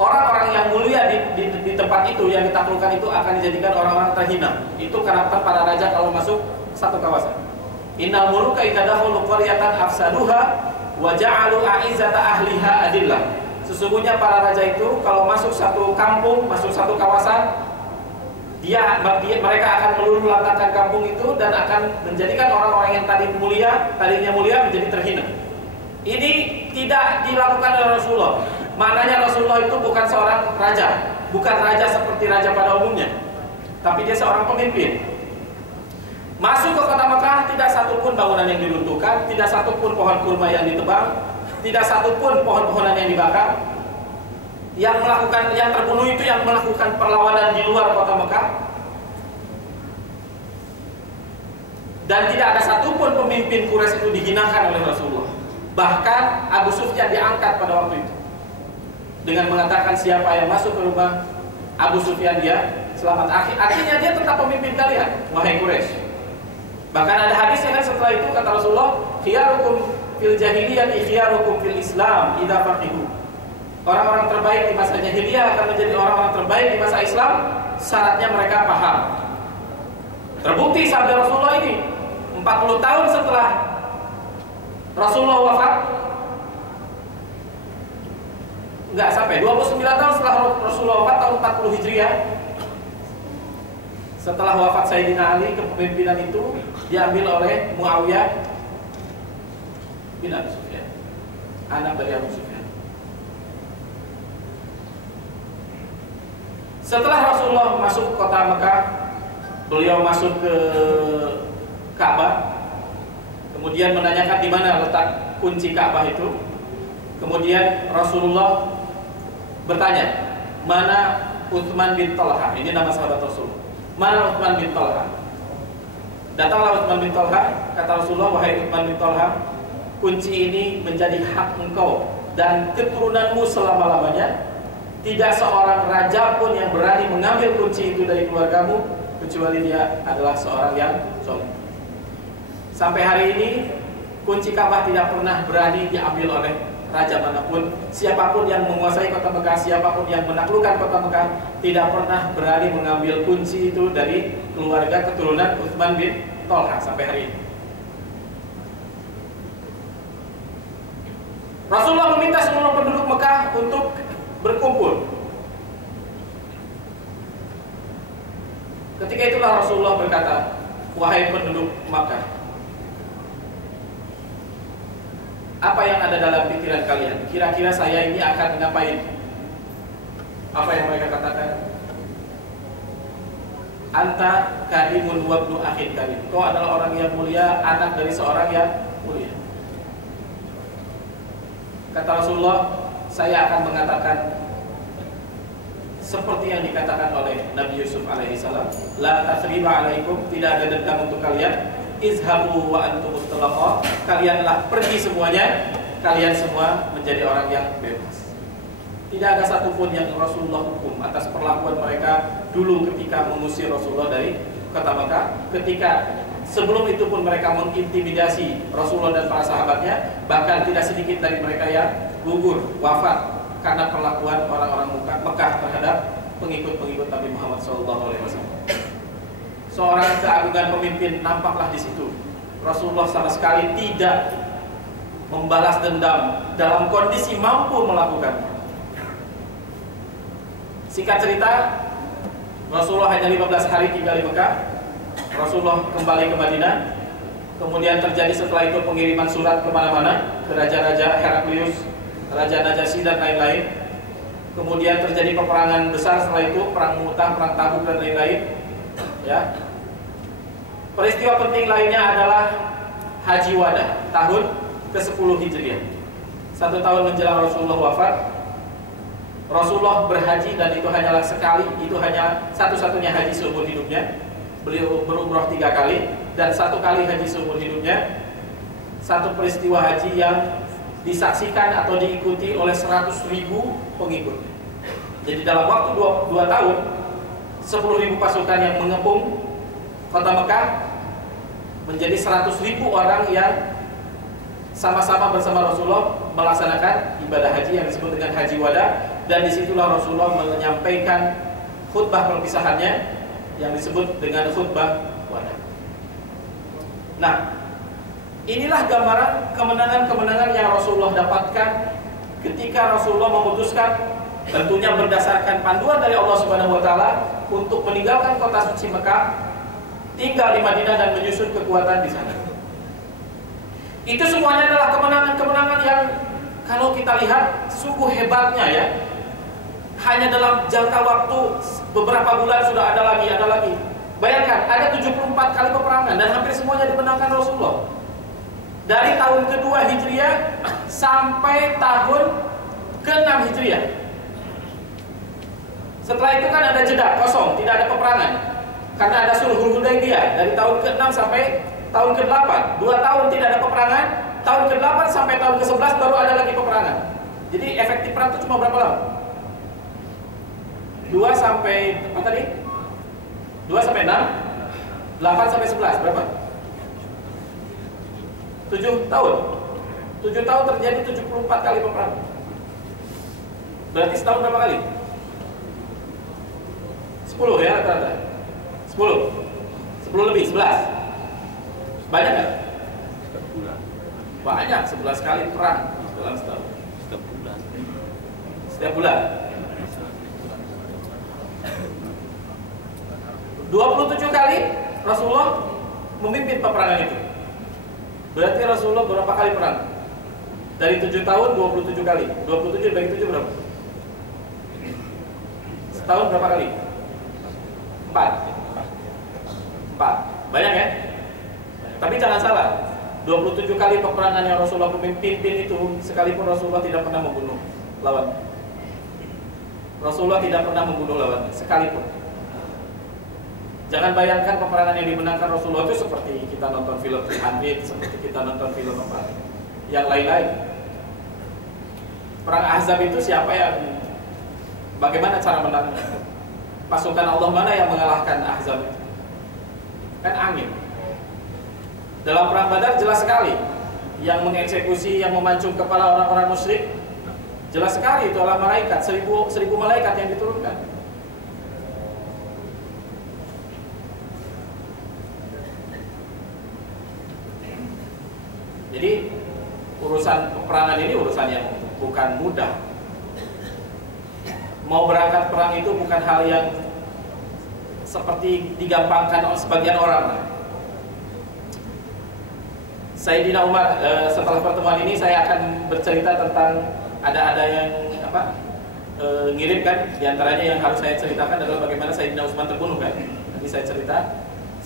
orang-orang yang mulia di tempat itu yang ditaklukkan itu akan dijadikan orang-orang terhina. Itu karakter para raja kalau masuk satu kawasan. Innal muluka idza dakhalu qaryatan afsaduha wa ja'alu a'izzata ahliha adillah. Sesungguhnya para raja itu kalau masuk satu kampung, masuk satu kawasan, mereka akan meluluh lantakan kampung itu dan akan menjadikan orang-orang yang tadinya mulia menjadi terhina. Ini tidak dilakukan oleh Rasulullah. Maknanya Rasulullah itu bukan seorang raja, bukan raja seperti raja pada umumnya, tapi dia seorang pemimpin. Masuk ke kota Mekah, tidak satupun bangunan yang diruntuhkan, tidak satupun pohon kurma yang ditebang, tidak satupun pohon-pohonan yang dibakar. Yang terbunuh itu yang melakukan perlawanan di luar kota Mekah, dan tidak ada satupun pemimpin Quraisy itu dihinakan oleh Rasulullah. Bahkan Abu Sufyan diangkat pada waktu itu dengan mengatakan siapa yang masuk ke rumah Abu Sufyan dia selamat. Artinya dia tetap pemimpin kalian, wahai Quraisy. Bahkan ada hadis yang setelah itu kata Rasulullah, khiyarukum fil jahiliyah khiyarukum fil Islam idza faqihu. Orang-orang terbaik di masa jahiliyah akan menjadi orang-orang terbaik di masa Islam, syaratnya mereka paham. Terbukti sabda Rasulullah ini 40 tahun setelah Rasulullah wafat, enggak sampai 29 tahun setelah Rasulullah wafat tahun 40 Hijriah. Setelah wafat Sayyidina Ali, kepemimpinan itu diambil oleh Muawiyah bin Abi Sufyan, anak dari Abu Sufyan. Setelah Rasulullah masuk kota Mekah, beliau masuk ke Ka'bah, kemudian menanyakan di mana letak kunci Ka'bah itu. Kemudian Rasulullah bertanya, mana Utsman bin Talha? Ini nama sahabat Rasul. Mana Utsman bin Talha? Datanglah Utsman bin Talha. Kata Rasulullah, wahai Utsman bin Talha, kunci ini menjadi hak engkau dan keturunanmu selama-lamanya. Tidak seorang raja pun yang berani mengambil kunci itu dari keluargamu kecuali dia adalah seorang yang soleh. Sampai hari ini kunci Ka'bah tidak pernah berani diambil oleh raja manapun, siapapun yang menguasai kota Mekah, siapapun yang menaklukkan kota Mekah, tidak pernah berani mengambil kunci itu dari keluarga keturunan Utsman bin Tolha sampai hari ini. Rasulullah meminta seluruh penduduk Mekah untuk berkumpul. Ketika itulah Rasulullah berkata, wahai penduduk Makkah, apa yang ada dalam pikiran kalian? Kira-kira saya ini akan ngapain? Apa yang mereka katakan? Anta karimun wabnu akhid karim. Kau adalah orang yang mulia, anak dari seorang yang mulia. Kata Rasulullah, saya akan mengatakan seperti yang dikatakan oleh Nabi Yusuf alaihissalam, la tasriba alaikum, tidak ada dendam untuk kalian, izhabu wa antum mutlaqa, kalianlah pergi semuanya, kalian semua menjadi orang yang bebas. Tidak ada satupun yang Rasulullah hukum atas perlakuan mereka dulu ketika mengusir Rasulullah dari kota Makkah. Ketika sebelum itu pun mereka mengintimidasi Rasulullah dan para sahabatnya, bahkan tidak sedikit dari mereka yang gugur, wafat karena perlakuan orang-orang Mekah terhadap pengikut-pengikut Nabi Muhammad SAW. Seorang keagungan pemimpin nampaklah di situ. Rasulullah sama sekali tidak membalas dendam dalam kondisi mampu melakukannya. Singkat cerita, Rasulullah hanya 15 hari tinggal di Mekah. Rasulullah kembali ke Madinah. Kemudian terjadi setelah itu pengiriman surat kemana-mana ke raja-raja Heraklius, Raja Najasyi dan lain-lain. Kemudian terjadi peperangan besar setelah itu, perang Mu'tah, perang Tabuk dan lain-lain. Ya. Peristiwa penting lainnya adalah Haji Wada tahun ke-10 Hijriah. 1 tahun menjelang Rasulullah wafat, Rasulullah berhaji, dan itu hanyalah sekali, itu hanya satu-satunya haji seumur hidupnya. Beliau berumrah 3 kali, dan 1 kali haji seumur hidupnya. Satu peristiwa haji yang disaksikan atau diikuti oleh 100.000 pengikut. Jadi dalam waktu 2 tahun, 10.000 pasukan yang mengepung kota Mekah menjadi 100.000 orang yang sama-sama bersama Rasulullah melaksanakan ibadah haji yang disebut dengan Haji Wada. Dan disitulah Rasulullah menyampaikan khutbah perpisahannya yang disebut dengan khutbah wada. Nah, inilah gambaran kemenangan-kemenangan yang Rasulullah dapatkan ketika Rasulullah memutuskan, tentunya berdasarkan panduan dari Allah Subhanahu wa taala, untuk meninggalkan kota suci Mekah, tinggal di Madinah dan menyusun kekuatan di sana. Itu semuanya adalah kemenangan-kemenangan yang kalau kita lihat sungguh hebatnya ya. Hanya dalam jangka waktu beberapa bulan sudah ada lagi. Bayangkan, ada 74 kali peperangan dan hampir semuanya dimenangkan Rasulullah. Dari tahun ke-2 Hijriah sampai tahun ke-6 Hijriah. Setelah itu kan ada jeda kosong, tidak ada peperangan. Karena ada Sulhul Hudaybiyah dari tahun ke-6 sampai tahun ke-8. 2 tahun tidak ada peperangan. Tahun ke-8 sampai tahun ke-11 baru ada lagi peperangan. Jadi efektif perang itu cuma berapa lama? 2 sampai apa tadi? 2 sampai 6, 8 sampai 11 berapa? 7 tahun. 7 tahun terjadi 74 kali peperangan. Berarti setahun berapa kali? 10 ya rata-rata. 10 lebih, 11. Banyak nggak? Banyak, 11 kali perang dalam setahun. Setiap bulan. 27 kali Rasulullah memimpin peperangan itu. Berarti Rasulullah berapa kali perang? Dari 7 tahun 27 kali. 27 bagi 7 berapa? Setahun berapa kali? 4. Banyak ya? Tapi jangan salah, 27 kali peperangan yang Rasulullah memimpin itu, sekalipun Rasulullah tidak pernah membunuh lawan. Rasulullah tidak pernah membunuh lawan sekalipun. Jangan bayangkan peperangan yang dimenangkan Rasulullah itu seperti kita nonton film 300, seperti kita nonton film apa yang lain-lain. Perang Ahzab itu siapa yang, bagaimana cara menangnya? Pasukan Allah mana yang mengalahkan Ahzab itu? Kan angin. Dalam perang Badar jelas sekali yang mengeksekusi, yang memancung kepala orang-orang musyrik. Jelas sekali itu adalah malaikat, seribu malaikat yang diturunkan. Jadi urusan peperangan ini urusan yang bukan mudah. Mau berangkat perang itu bukan hal yang seperti digampangkan oleh sebagian orang. Sayyidina Umar, setelah pertemuan ini saya akan bercerita tentang ada yang ngirim kan, diantaranya yang harus saya ceritakan adalah bagaimana Sayyidina Utsman terbunuh kan. Nanti saya cerita.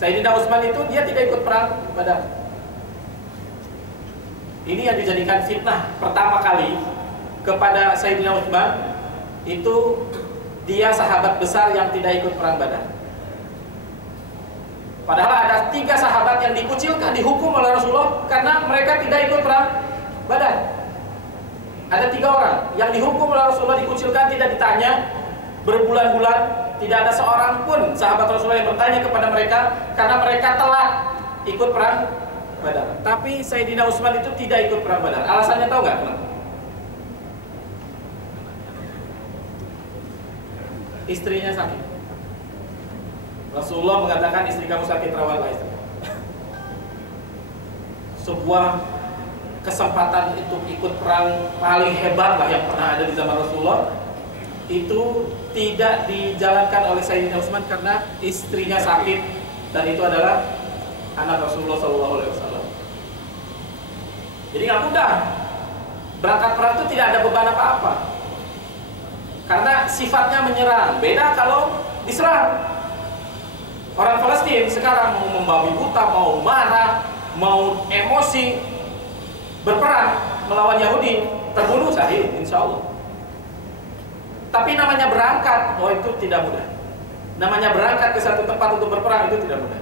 Sayyidina Utsman itu dia tidak ikut perang Badar. Ini yang dijadikan fitnah pertama kali kepada Sayyidina Utsman, itu dia sahabat besar yang tidak ikut perang Badar. Padahal ada 3 sahabat yang dikucilkan, dihukum oleh Rasulullah karena mereka tidak ikut perang Badar. Ada 3 orang yang dihukum oleh Rasulullah, dikucilkan, tidak ditanya berbulan-bulan, tidak ada seorang pun sahabat Rasulullah yang bertanya kepada mereka karena mereka telah ikut perang Badar. Tapi Sayyidina Utsman itu tidak ikut perang Badar. Alasannya tahu nggak kenapa? Istrinya sakit. Rasulullah mengatakan, istri kamu sakit, rawatlah istri. Sebuah kesempatan itu ikut perang paling hebat lah yang pernah ada di zaman Rasulullah, itu tidak dijalankan oleh Sayyidina Utsman karena istrinya sakit, dan itu adalah anak Rasulullah SAW. Jadi nggak mudah berangkat perang itu, tidak ada beban apa-apa karena sifatnya menyerang. Beda kalau diserang. Orang Palestina sekarang mau membabi buta, mau marah, mau emosi, berperang melawan Yahudi, terbunuh syahid insya Allah. Tapi namanya berangkat, itu tidak mudah. Namanya berangkat ke satu tempat untuk berperang itu tidak mudah.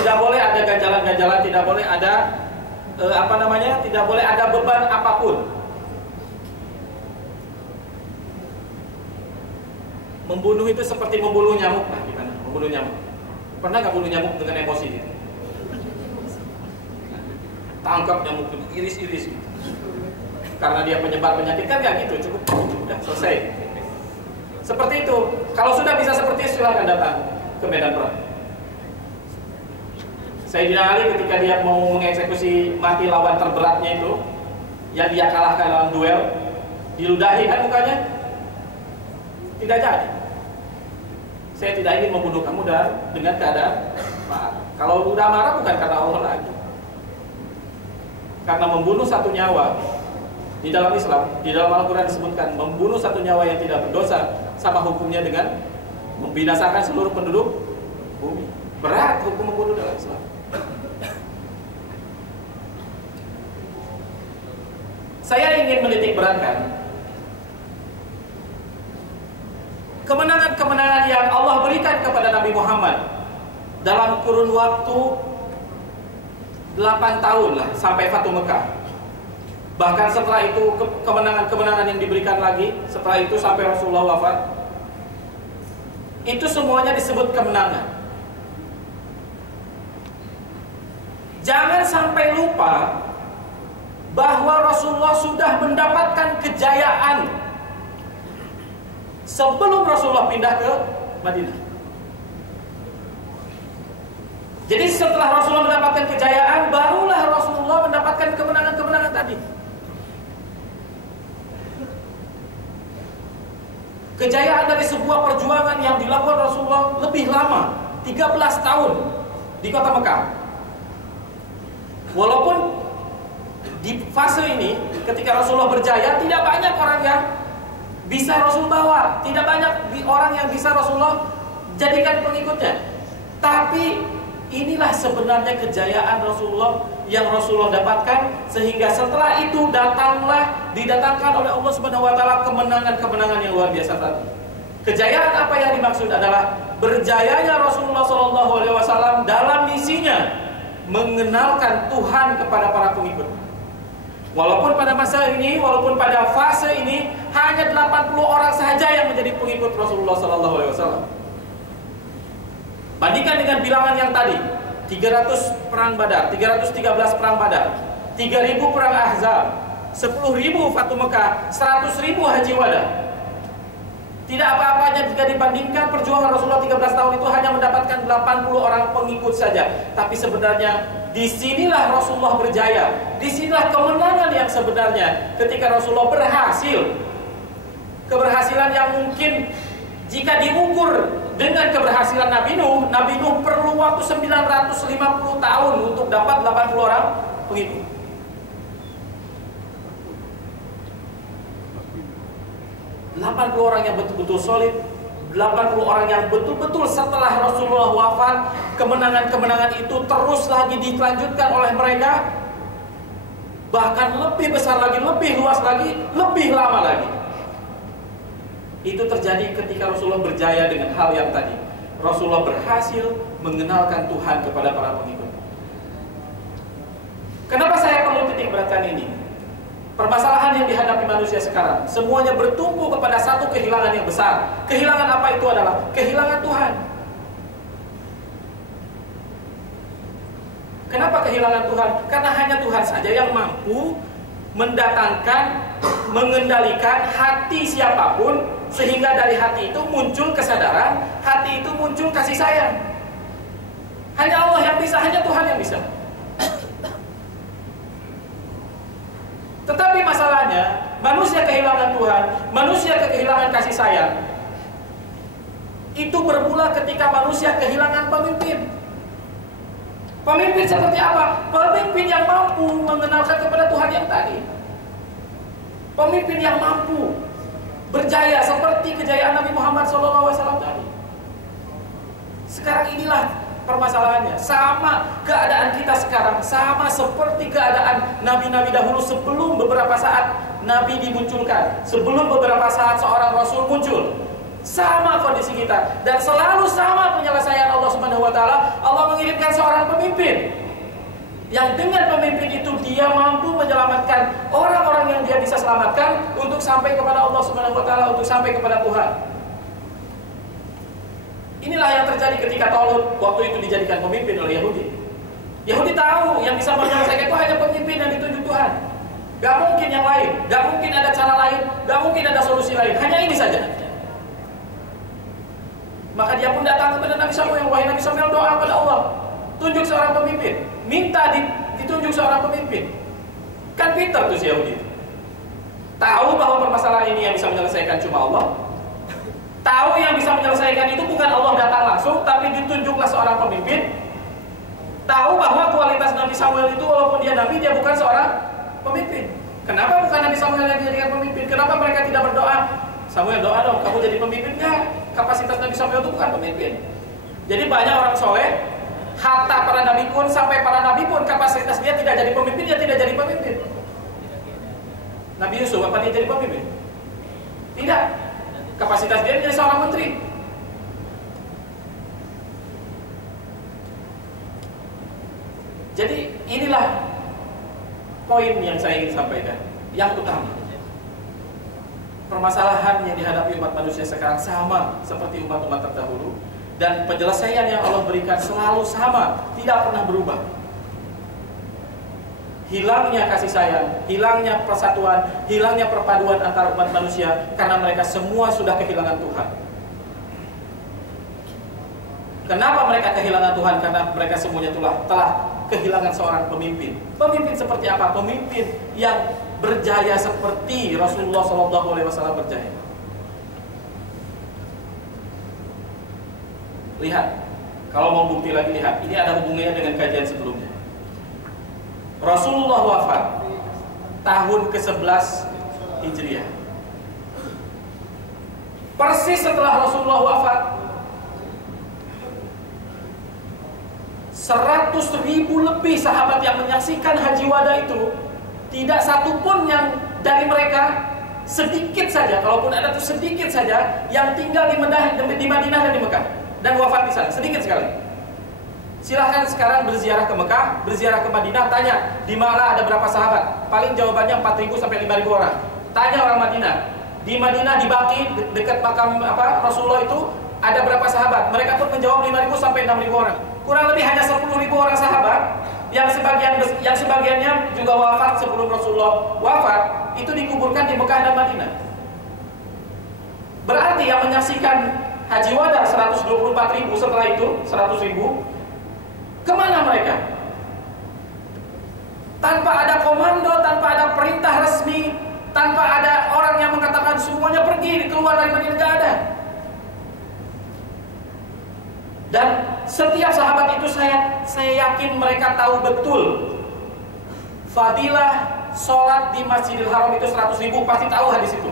Tidak boleh ada ganjalan-ganjalan, tidak boleh ada tidak boleh ada beban apapun. Membunuh itu seperti membunuh nyamuk lah, gimana? Membunuh nyamuk. Pernah nggak bunuh nyamuk dengan emosi gitu? Tangkap nyamuk, iris-iris gitu. Karena dia penyebar penyakit kan nggak gitu, cukup udah selesai. Seperti itu. Kalau sudah bisa seperti itu, silahkan datang ke medan perang. Sayyidina Ali ketika dia mau mengeksekusi mati lawan terberatnya itu, yang dia kalahkan dalam duel, diludahi kan mukanya, tidak jadi. Saya tidak ingin membunuh kamu dengan keadaan marah. Kalau udah marah bukan karena Allah lagi, karena membunuh satu nyawa. Di dalam Islam, di dalam Al-Quran disebutkan membunuh satu nyawa yang tidak berdosa sama hukumnya dengan membinasakan seluruh penduduk bumi. Berat hukum membunuh dalam Islam. Saya ingin menitik beratkan kemenangan-kemenangan yang Allah berikan kepada Nabi Muhammad dalam kurun waktu 8 tahun lah sampai Fatu Mekah. Bahkan setelah itu kemenangan-kemenangan yang diberikan lagi setelah itu sampai Rasulullah wafat, itu semuanya disebut kemenangan. Jangan sampai lupa bahwa Rasulullah sudah mendapatkan kejayaan sebelum Rasulullah pindah ke Madinah. Jadi setelah Rasulullah mendapatkan kejayaan, barulah Rasulullah mendapatkan kemenangan-kemenangan tadi. Kejayaan dari sebuah perjuangan yang dilakukan Rasulullah lebih lama, 13 tahun di kota Mekah. Walaupun di fase ini ketika Rasulullah berjaya, tidak banyak orang yang bisa Rasul bawa, tidak banyak orang yang bisa Rasulullah jadikan pengikutnya. Tapi inilah sebenarnya kejayaan Rasulullah yang Rasulullah dapatkan, sehingga setelah itu didatangkan oleh Allah Subhanahu wa taala kemenangan-kemenangan yang luar biasa tadi. Kejayaan apa yang dimaksud adalah berjayanya Rasulullah SAW dalam misinya mengenalkan Tuhan kepada para pengikut. Walaupun pada masa ini, walaupun pada fase ini hanya 80 orang saja yang menjadi pengikut Rasulullah SAW. Bandingkan dengan bilangan yang tadi, 300 perang Badar, 313 perang Badar. 3.000 perang Ahzab, 10.000 Fatu Mekah, 100.000 Haji Wada. Tidak apa-apanya jika dibandingkan perjuangan Rasulullah 13 tahun itu hanya mendapatkan 80 orang pengikut saja. Tapi sebenarnya disinilah Rasulullah berjaya. Disinilah kemenangan yang sebenarnya ketika Rasulullah berhasil. Keberhasilan yang mungkin jika diukur dengan keberhasilan Nabi Nuh perlu waktu 950 tahun untuk dapat 80 orang pengikut. 80 orang yang betul-betul solid, 80 orang yang betul-betul setelah Rasulullah wafat, kemenangan-kemenangan itu terus lagi dilanjutkan oleh mereka, bahkan lebih besar lagi, lebih luas lagi, lebih lama lagi. Itu terjadi ketika Rasulullah berjaya dengan hal yang tadi. Rasulullah berhasil mengenalkan Tuhan kepada para pengikut. Kenapa saya perlu titik beratkan ini? Permasalahan yang dihadapi manusia sekarang semuanya bertumpu kepada satu kehilangan yang besar. Kehilangan apa itu adalah? Kehilangan Tuhan. Kenapa kehilangan Tuhan? Karena hanya Tuhan saja yang mampu mendatangkan, mengendalikan hati siapapun, sehingga dari hati itu muncul kesadaran, hati itu muncul kasih sayang. Hanya Allah yang bisa, hanya Tuhan yang bisa. Tetapi masalahnya, manusia kehilangan Tuhan, manusia kehilangan kasih sayang. Itu bermula ketika manusia kehilangan pemimpin. Pemimpin seperti apa? Pemimpin yang mampu mengenalkan kepada Tuhan yang tadi. Pemimpin yang mampu berjaya seperti kejayaan Nabi Muhammad SAW tadi. Sekarang inilah permasalahannya. Sama keadaan kita sekarang, sama seperti keadaan nabi-nabi dahulu sebelum beberapa saat nabi dimunculkan, sebelum beberapa saat seorang rasul muncul. Sama kondisi kita, dan selalu sama penyelesaian Allah Subhanahu wa taala. Allah mengirimkan seorang pemimpin yang dengan pemimpin itu dia mampu menyelamatkan orang-orang yang dia bisa selamatkan untuk sampai kepada Allah Subhanahu wa taala, untuk sampai kepada Tuhan. Inilah yang terjadi ketika Talut waktu itu dijadikan pemimpin oleh Yahudi. Yahudi tahu yang bisa menyelesaikan itu hanya pemimpin yang ditunjuk Tuhan. Gak mungkin yang lain, gak mungkin ada cara lain, gak mungkin ada solusi lain. Hanya ini saja. Maka dia pun datang kepada Nabi Samuel. Wahai Nabi Samuel, doa kepada Allah, tunjuk seorang pemimpin. Minta ditunjuk seorang pemimpin. Kan pintar tuh si Yahudi. Tahu bahwa permasalahan ini yang bisa menyelesaikan cuma Allah. Tahu yang bisa menyelesaikan itu bukan Allah datang langsung, tapi ditunjuklah seorang pemimpin. Tahu bahwa kualitas Nabi Samuel itu walaupun dia nabi, dia bukan seorang pemimpin. Kenapa bukan Nabi Samuel yang dijadikan pemimpin? Kenapa mereka tidak berdoa? Samuel, doa dong, kamu jadi pemimpin. Enggak, kapasitas Nabi Samuel itu bukan pemimpin. Jadi banyak orang soleh, hatta para nabi pun, sampai para nabi pun kapasitas dia tidak jadi pemimpin, dia tidak jadi pemimpin. Nabi Yusuf, apa dia jadi pemimpin? Tidak. Kapasitas dia menjadi seorang menteri. Jadi inilah poin yang saya ingin sampaikan. Yang utama, permasalahan yang dihadapi umat manusia sekarang sama seperti umat-umat terdahulu, dan penyelesaian yang Allah berikan selalu sama, tidak pernah berubah. Hilangnya kasih sayang, hilangnya persatuan, hilangnya perpaduan antara umat manusia karena mereka semua sudah kehilangan Tuhan. Kenapa mereka kehilangan Tuhan? Karena mereka semuanya telah kehilangan seorang pemimpin. Pemimpin seperti apa? Pemimpin yang berjaya seperti Rasulullah SAW berjaya. Lihat, kalau mau bukti lagi, lihat. Ini ada hubungannya dengan kajian sebelumnya. Rasulullah wafat tahun ke-11 Hijriah. Persis setelah Rasulullah wafat, 100.000 lebih sahabat yang menyaksikan Haji Wada itu, tidak satu pun yang dari mereka, sedikit saja, kalaupun ada tuh sedikit saja, yang tinggal di Madinah dan di Mekah dan wafat di sana, sedikit sekali. Silahkan sekarang berziarah ke Mekah, berziarah ke Madinah, tanya di mana ada berapa sahabat. Paling jawabannya 4.000 sampai 5.000 orang. Tanya orang Madinah. Di Madinah, di Baqi, dekat makam Rasulullah itu ada berapa sahabat? Mereka pun menjawab 5.000 sampai 6.000 orang. Kurang lebih hanya 10.000 orang sahabat Yang sebagiannya juga wafat sebelum Rasulullah wafat, itu dikuburkan di Mekah dan Madinah. Berarti yang menyaksikan Haji Wada 124.000, setelah itu 100.000, kemana mereka? Tanpa ada komando, tanpa ada perintah resmi, tanpa ada orang yang mengatakan semuanya pergi, keluar dari Madinah, tidak ada. Dan setiap sahabat itu saya yakin mereka tahu betul fadilah sholat di Masjidil Haram itu 100.000, pasti tahu hadis itu.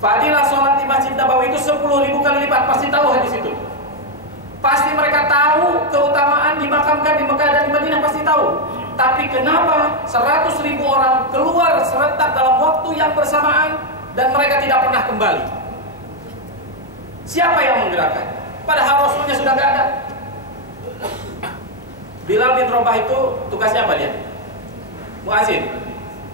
Fadilah sholat di Masjid Nabawi itu 10.000 kali lipat, pasti tahu hadis itu. Pasti mereka tahu keutamaan dimakamkan di Mekah dan di Madinah, pasti tahu. Tapi kenapa 100.000 orang keluar serentak dalam waktu yang bersamaan dan mereka tidak pernah kembali? Siapa yang menggerakkan? Padahal Rasulnya sudah tidak ada. Bilal bin Rabah itu tugasnya apa dia? Muazin.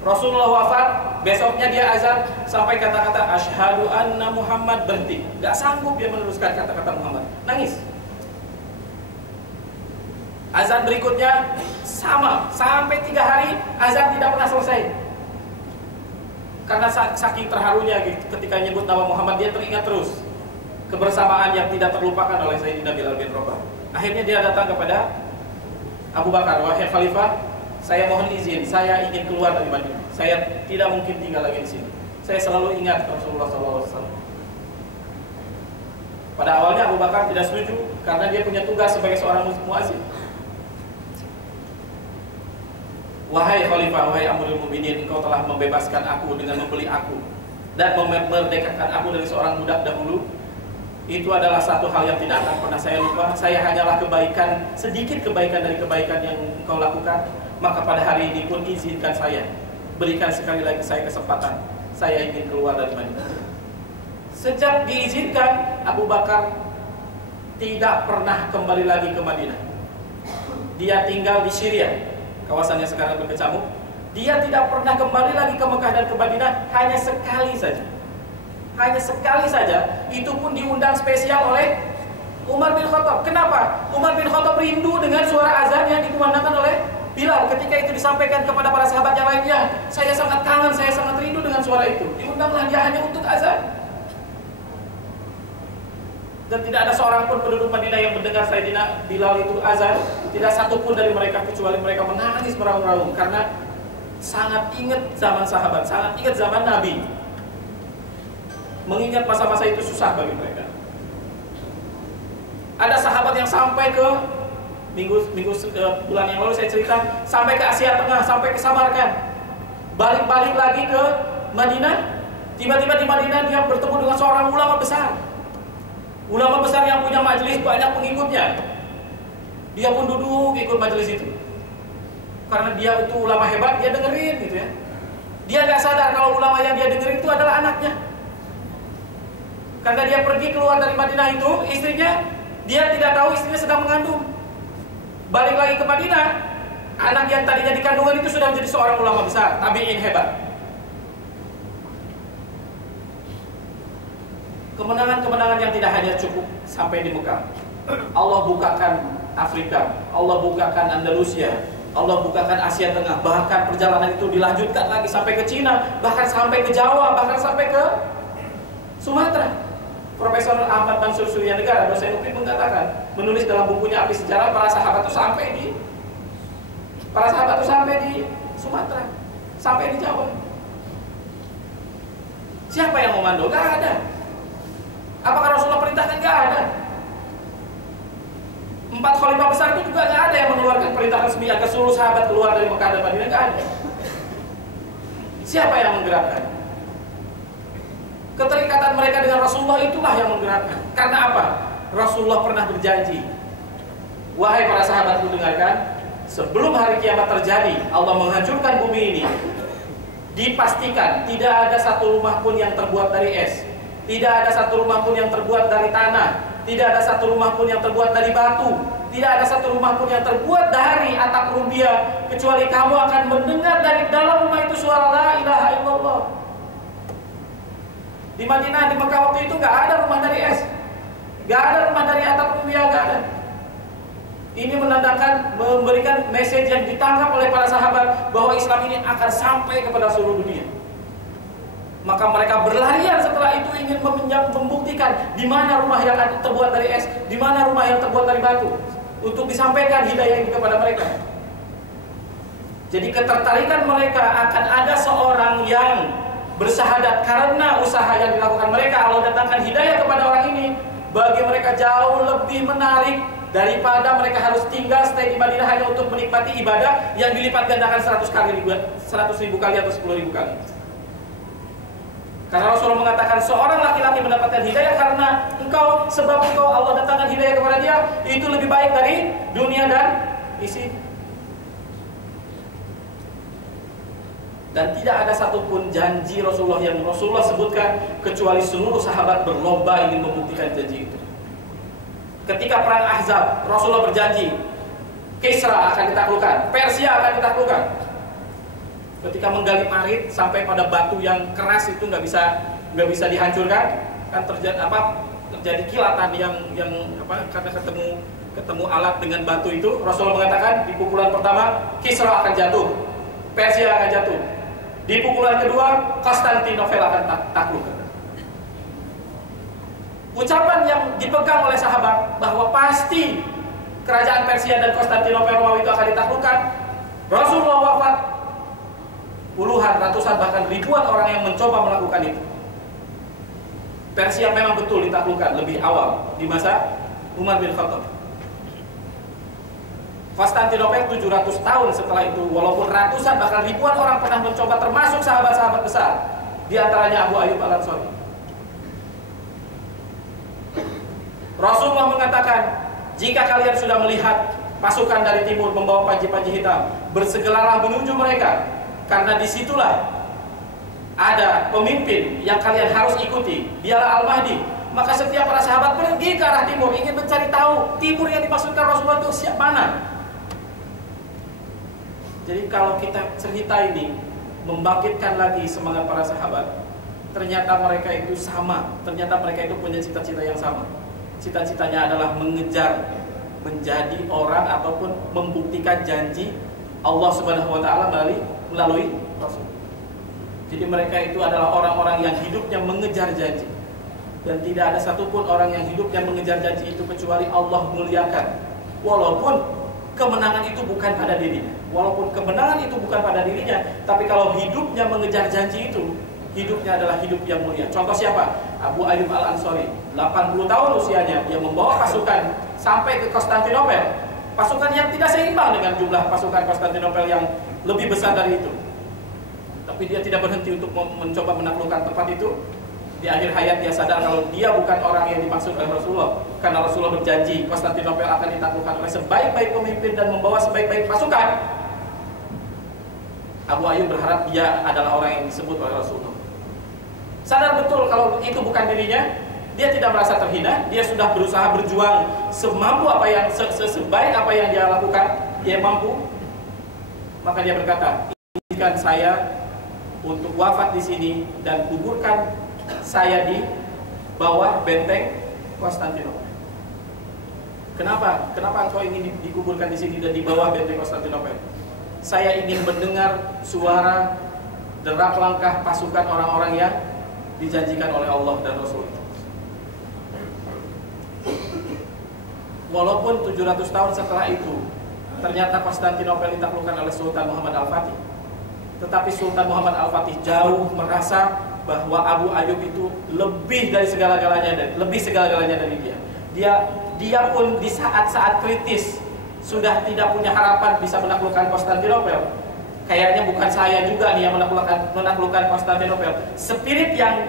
Rasulullah wafat, besoknya dia azan sampai kata-kata asyhadu anna Muhammad, berhenti. Gak sanggup dia meneruskan kata-kata Muhammad, nangis. Azan berikutnya sama, sampai 3 hari azan tidak pernah selesai. Karena saking terharunya ketika nyebut nama Muhammad, dia teringat terus kebersamaan yang tidak terlupakan oleh Sayyidina Bilal bin Rabah. Akhirnya dia datang kepada Abu Bakar, wahai Khalifah, saya mohon izin, saya ingin keluar dari Madinah. Saya tidak mungkin tinggal lagi di sini. Saya selalu ingat Rasulullah SAW. Pada awalnya Abu Bakar tidak setuju karena dia punya tugas sebagai seorang muazzin. Wahai Khalifah, wahai Amirul Mukminin, engkau telah membebaskan aku dengan membeli aku dan memerdekakan aku dari seorang budak dahulu. Itu adalah satu hal yang tidak akan pernah saya lupa. Saya hanyalah kebaikan, sedikit kebaikan dari kebaikan yang engkau lakukan. Maka pada hari ini pun izinkan saya, berikan sekali lagi saya kesempatan. Saya ingin keluar dari Madinah. Sejak diizinkan, Abu Bakar tidak pernah kembali lagi ke Madinah. Dia tinggal di Syria, kawasan yang sekarang berkecamuk. Dia tidak pernah kembali lagi ke Mekah dan ke Madinah, hanya sekali saja. Hanya sekali saja, itu pun diundang spesial oleh Umar bin Khattab. Kenapa? Umar bin Khattab rindu dengan suara azan yang dikumandangkan oleh Bilal. Ketika itu disampaikan kepada para sahabat yang lainnya, saya sangat kangen, saya sangat rindu dengan suara itu. Diundanglah dia hanya untuk azan. Dan tidak ada seorang pun penduduk Madinah yang mendengar Sayyidina Bilal itu azan. Tidak satu pun dari mereka, kecuali mereka menangis meraung-raung karena sangat ingat zaman sahabat, sangat ingat zaman Nabi. Mengingat masa-masa itu susah bagi mereka. Ada sahabat yang sampai ke bulan yang lalu saya cerita, sampai ke Asia Tengah, sampai ke Samarkand, balik-balik lagi ke Madinah. Tiba-tiba di Madinah dia bertemu dengan seorang ulama besar yang punya majelis banyak pengikutnya. Dia pun duduk ikut majelis itu karena dia itu ulama hebat, dia dengerin gitu ya. Dia nggak sadar kalau ulama yang dia dengerin itu adalah anaknya. Karena dia pergi keluar dari Madinah itu, istrinya, dia tidak tahu istrinya sedang mengandung. Balik lagi ke Madinah, anak yang tadinya di kandungan itu sudah menjadi seorang ulama besar, tabi'in hebat. Kemenangan-kemenangan yang tidak hanya cukup sampai di Mekah. Allah bukakan Afrika, Allah bukakan Andalusia, Allah bukakan Asia Tengah. Bahkan perjalanan itu dilanjutkan lagi sampai ke Cina, bahkan sampai ke Jawa, bahkan sampai ke Sumatera. Profesor Ahmad Mansur Suryanegara, dosen UPI, mengatakan, menulis dalam bukunya Api Sejarah, para sahabat itu sampai di Sumatera, sampai di Jawa. Siapa yang memandang? Gak ada. Apakah Rasulullah perintahkan? Gak ada. 4 khalifah besar itu juga gak ada yang mengeluarkan perintah resmi agar seluruh sahabat keluar dari Mekah dan Madinah. Gak ada. Siapa yang menggerakkan? Keterikatan mereka dengan Rasulullah itulah yang menggerakkan. Karena apa? Rasulullah pernah berjanji, wahai para sahabatku, dengarkan, sebelum hari kiamat terjadi, Allah menghancurkan bumi ini, dipastikan tidak ada satu rumah pun yang terbuat dari es, tidak ada satu rumah pun yang terbuat dari tanah, tidak ada satu rumah pun yang terbuat dari batu, tidak ada satu rumah pun yang terbuat dari atap rumbia, kecuali kamu akan mendengar dari dalam rumah itu suara la ilaha illallah. Di Madinah, di Mekah waktu itu gak ada rumah dari es, gak ada rumah dari atap rumbia, gak ada. Ini menandakan, memberikan message yang ditangkap oleh para sahabat bahwa Islam ini akan sampai kepada seluruh dunia. Maka mereka berlarian setelah itu ingin membuktikan di mana rumah yang terbuat dari es, di mana rumah yang terbuat dari batu, untuk disampaikan hidayah ini kepada mereka. Jadi ketertarikan mereka akan ada seorang yang bersyahadat karena usaha yang dilakukan mereka. Allah datangkan hidayah kepada orang ini, bagi mereka jauh lebih menarik daripada mereka harus tinggal stay di Madinah hanya untuk menikmati ibadah yang dilipat gandakan 100.000 kali atau 10.000 kali. Karena Rasulullah mengatakan seorang laki-laki mendapatkan hidayah karena sebab engkau Allah datangkan hidayah kepada dia, itu lebih baik dari dunia dan isi. Dan tidak ada satupun janji Rasulullah yang Rasulullah sebutkan kecuali seluruh sahabat berlomba ingin membuktikan janji itu. Ketika perang Ahzab, Rasulullah berjanji Kisra akan ditaklukkan, Persia akan ditaklukkan. Ketika menggali parit sampai pada batu yang keras itu nggak bisa dihancurkan, kan terjadi kilatan yang karena ketemu alat dengan batu itu. Rasulullah mengatakan di pukulan pertama Kisra akan jatuh, Persia akan jatuh. Di pukulan kedua Konstantinopel akan takluk. Ucapan yang dipegang oleh sahabat bahwa pasti kerajaan Persia dan Konstantinopel Romawi itu akan ditaklukkan. Rasulullah wafat, puluhan, ratusan, bahkan ribuan orang yang mencoba melakukan itu. Persia memang betul ditaklukkan lebih awal di masa Umar bin Khattab. Konstantinopel 700 tahun setelah itu, walaupun ratusan bahkan ribuan orang pernah mencoba, termasuk sahabat-sahabat besar, di antaranya Abu Ayyub Al-Ansari. Rasulullah mengatakan, jika kalian sudah melihat pasukan dari timur membawa panji-panji hitam, bersegeralah menuju mereka, karena disitulah ada pemimpin yang kalian harus ikuti, dialah Al-Mahdi. Maka setiap para sahabat pergi ke arah timur, ingin mencari tahu timur yang dimaksudkan Rasulullah itu siapa mana. Jadi kalau kita cerita ini membangkitkan lagi semangat para sahabat, ternyata mereka itu sama, ternyata mereka itu punya cita-cita yang sama. Cita-citanya adalah mengejar menjadi orang ataupun membuktikan janji Allah Subhanahu wa taala melalui Rasul. Jadi mereka itu adalah orang-orang yang hidupnya mengejar janji. Dan tidak ada satupun orang yang hidupnya mengejar janji itu kecuali Allah muliakan. Walaupun kemenangan itu bukan pada dirinya. Walaupun kemenangan itu bukan pada dirinya, tapi kalau hidupnya mengejar janji itu, hidupnya adalah hidup yang mulia. Contoh siapa? Abu Ayyub Al-Ansari, 80 tahun usianya, dia membawa pasukan sampai ke Konstantinopel. Pasukan yang tidak seimbang dengan jumlah pasukan Konstantinopel yang lebih besar dari itu. Tapi dia tidak berhenti untuk mencoba menaklukkan tempat itu. Di akhir hayat dia sadar kalau dia bukan orang yang dimaksud oleh Rasulullah, karena Rasulullah berjanji Konstantinopel akan ditaklukkan oleh sebaik-baik pemimpin dan membawa sebaik-baik pasukan. Abu Ayyub berharap dia adalah orang yang disebut oleh Rasulullah. Sadar betul kalau itu bukan dirinya, dia tidak merasa terhina. Dia sudah berusaha berjuang semampu apa yang sebaik apa yang dia lakukan, dia mampu. Maka dia berkata, izinkan saya untuk wafat di sini dan kuburkan saya di bawah benteng Konstantinopel. Kenapa? Kenapa engkau ingin dikuburkan di sini dan di bawah benteng Konstantinopel? Saya ingin mendengar suara derak langkah pasukan orang-orang yang dijanjikan oleh Allah dan Rasul. Walaupun 700 tahun setelah itu ternyata Konstantinopel ditaklukkan oleh Sultan Muhammad Al-Fatih, tetapi Sultan Muhammad Al-Fatih jauh merasa bahwa Abu Ayyub itu lebih dari segala-galanya, dari dia pun di saat-saat kritis sudah tidak punya harapan bisa menaklukkan Konstantinopel. Kayaknya bukan saya juga nih yang menaklukkan Konstantinopel. Spirit yang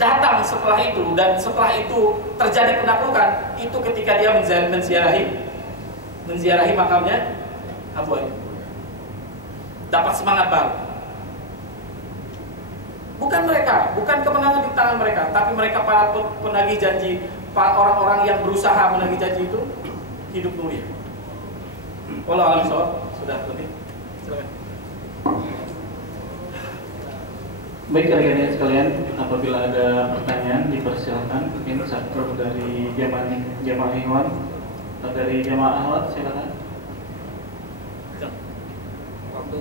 datang setelah itu dan setelah itu terjadi penaklukan itu ketika dia menziarahi makamnya Abu Ayyub. Dapat semangat baru. Bukan mereka, bukan kemenangan di tangan mereka, tapi mereka para penagih janji, para orang-orang yang berusaha menagih janji itu hidup mulia. Wallahu a'lam bishawab. Sudah lebih. Silakan. Baik rekan-rekan sekalian, apabila ada pertanyaan dipersilakan, mungkin satu dari jamaah Ikhwan Dari jamaah Ahmad silakan. waktu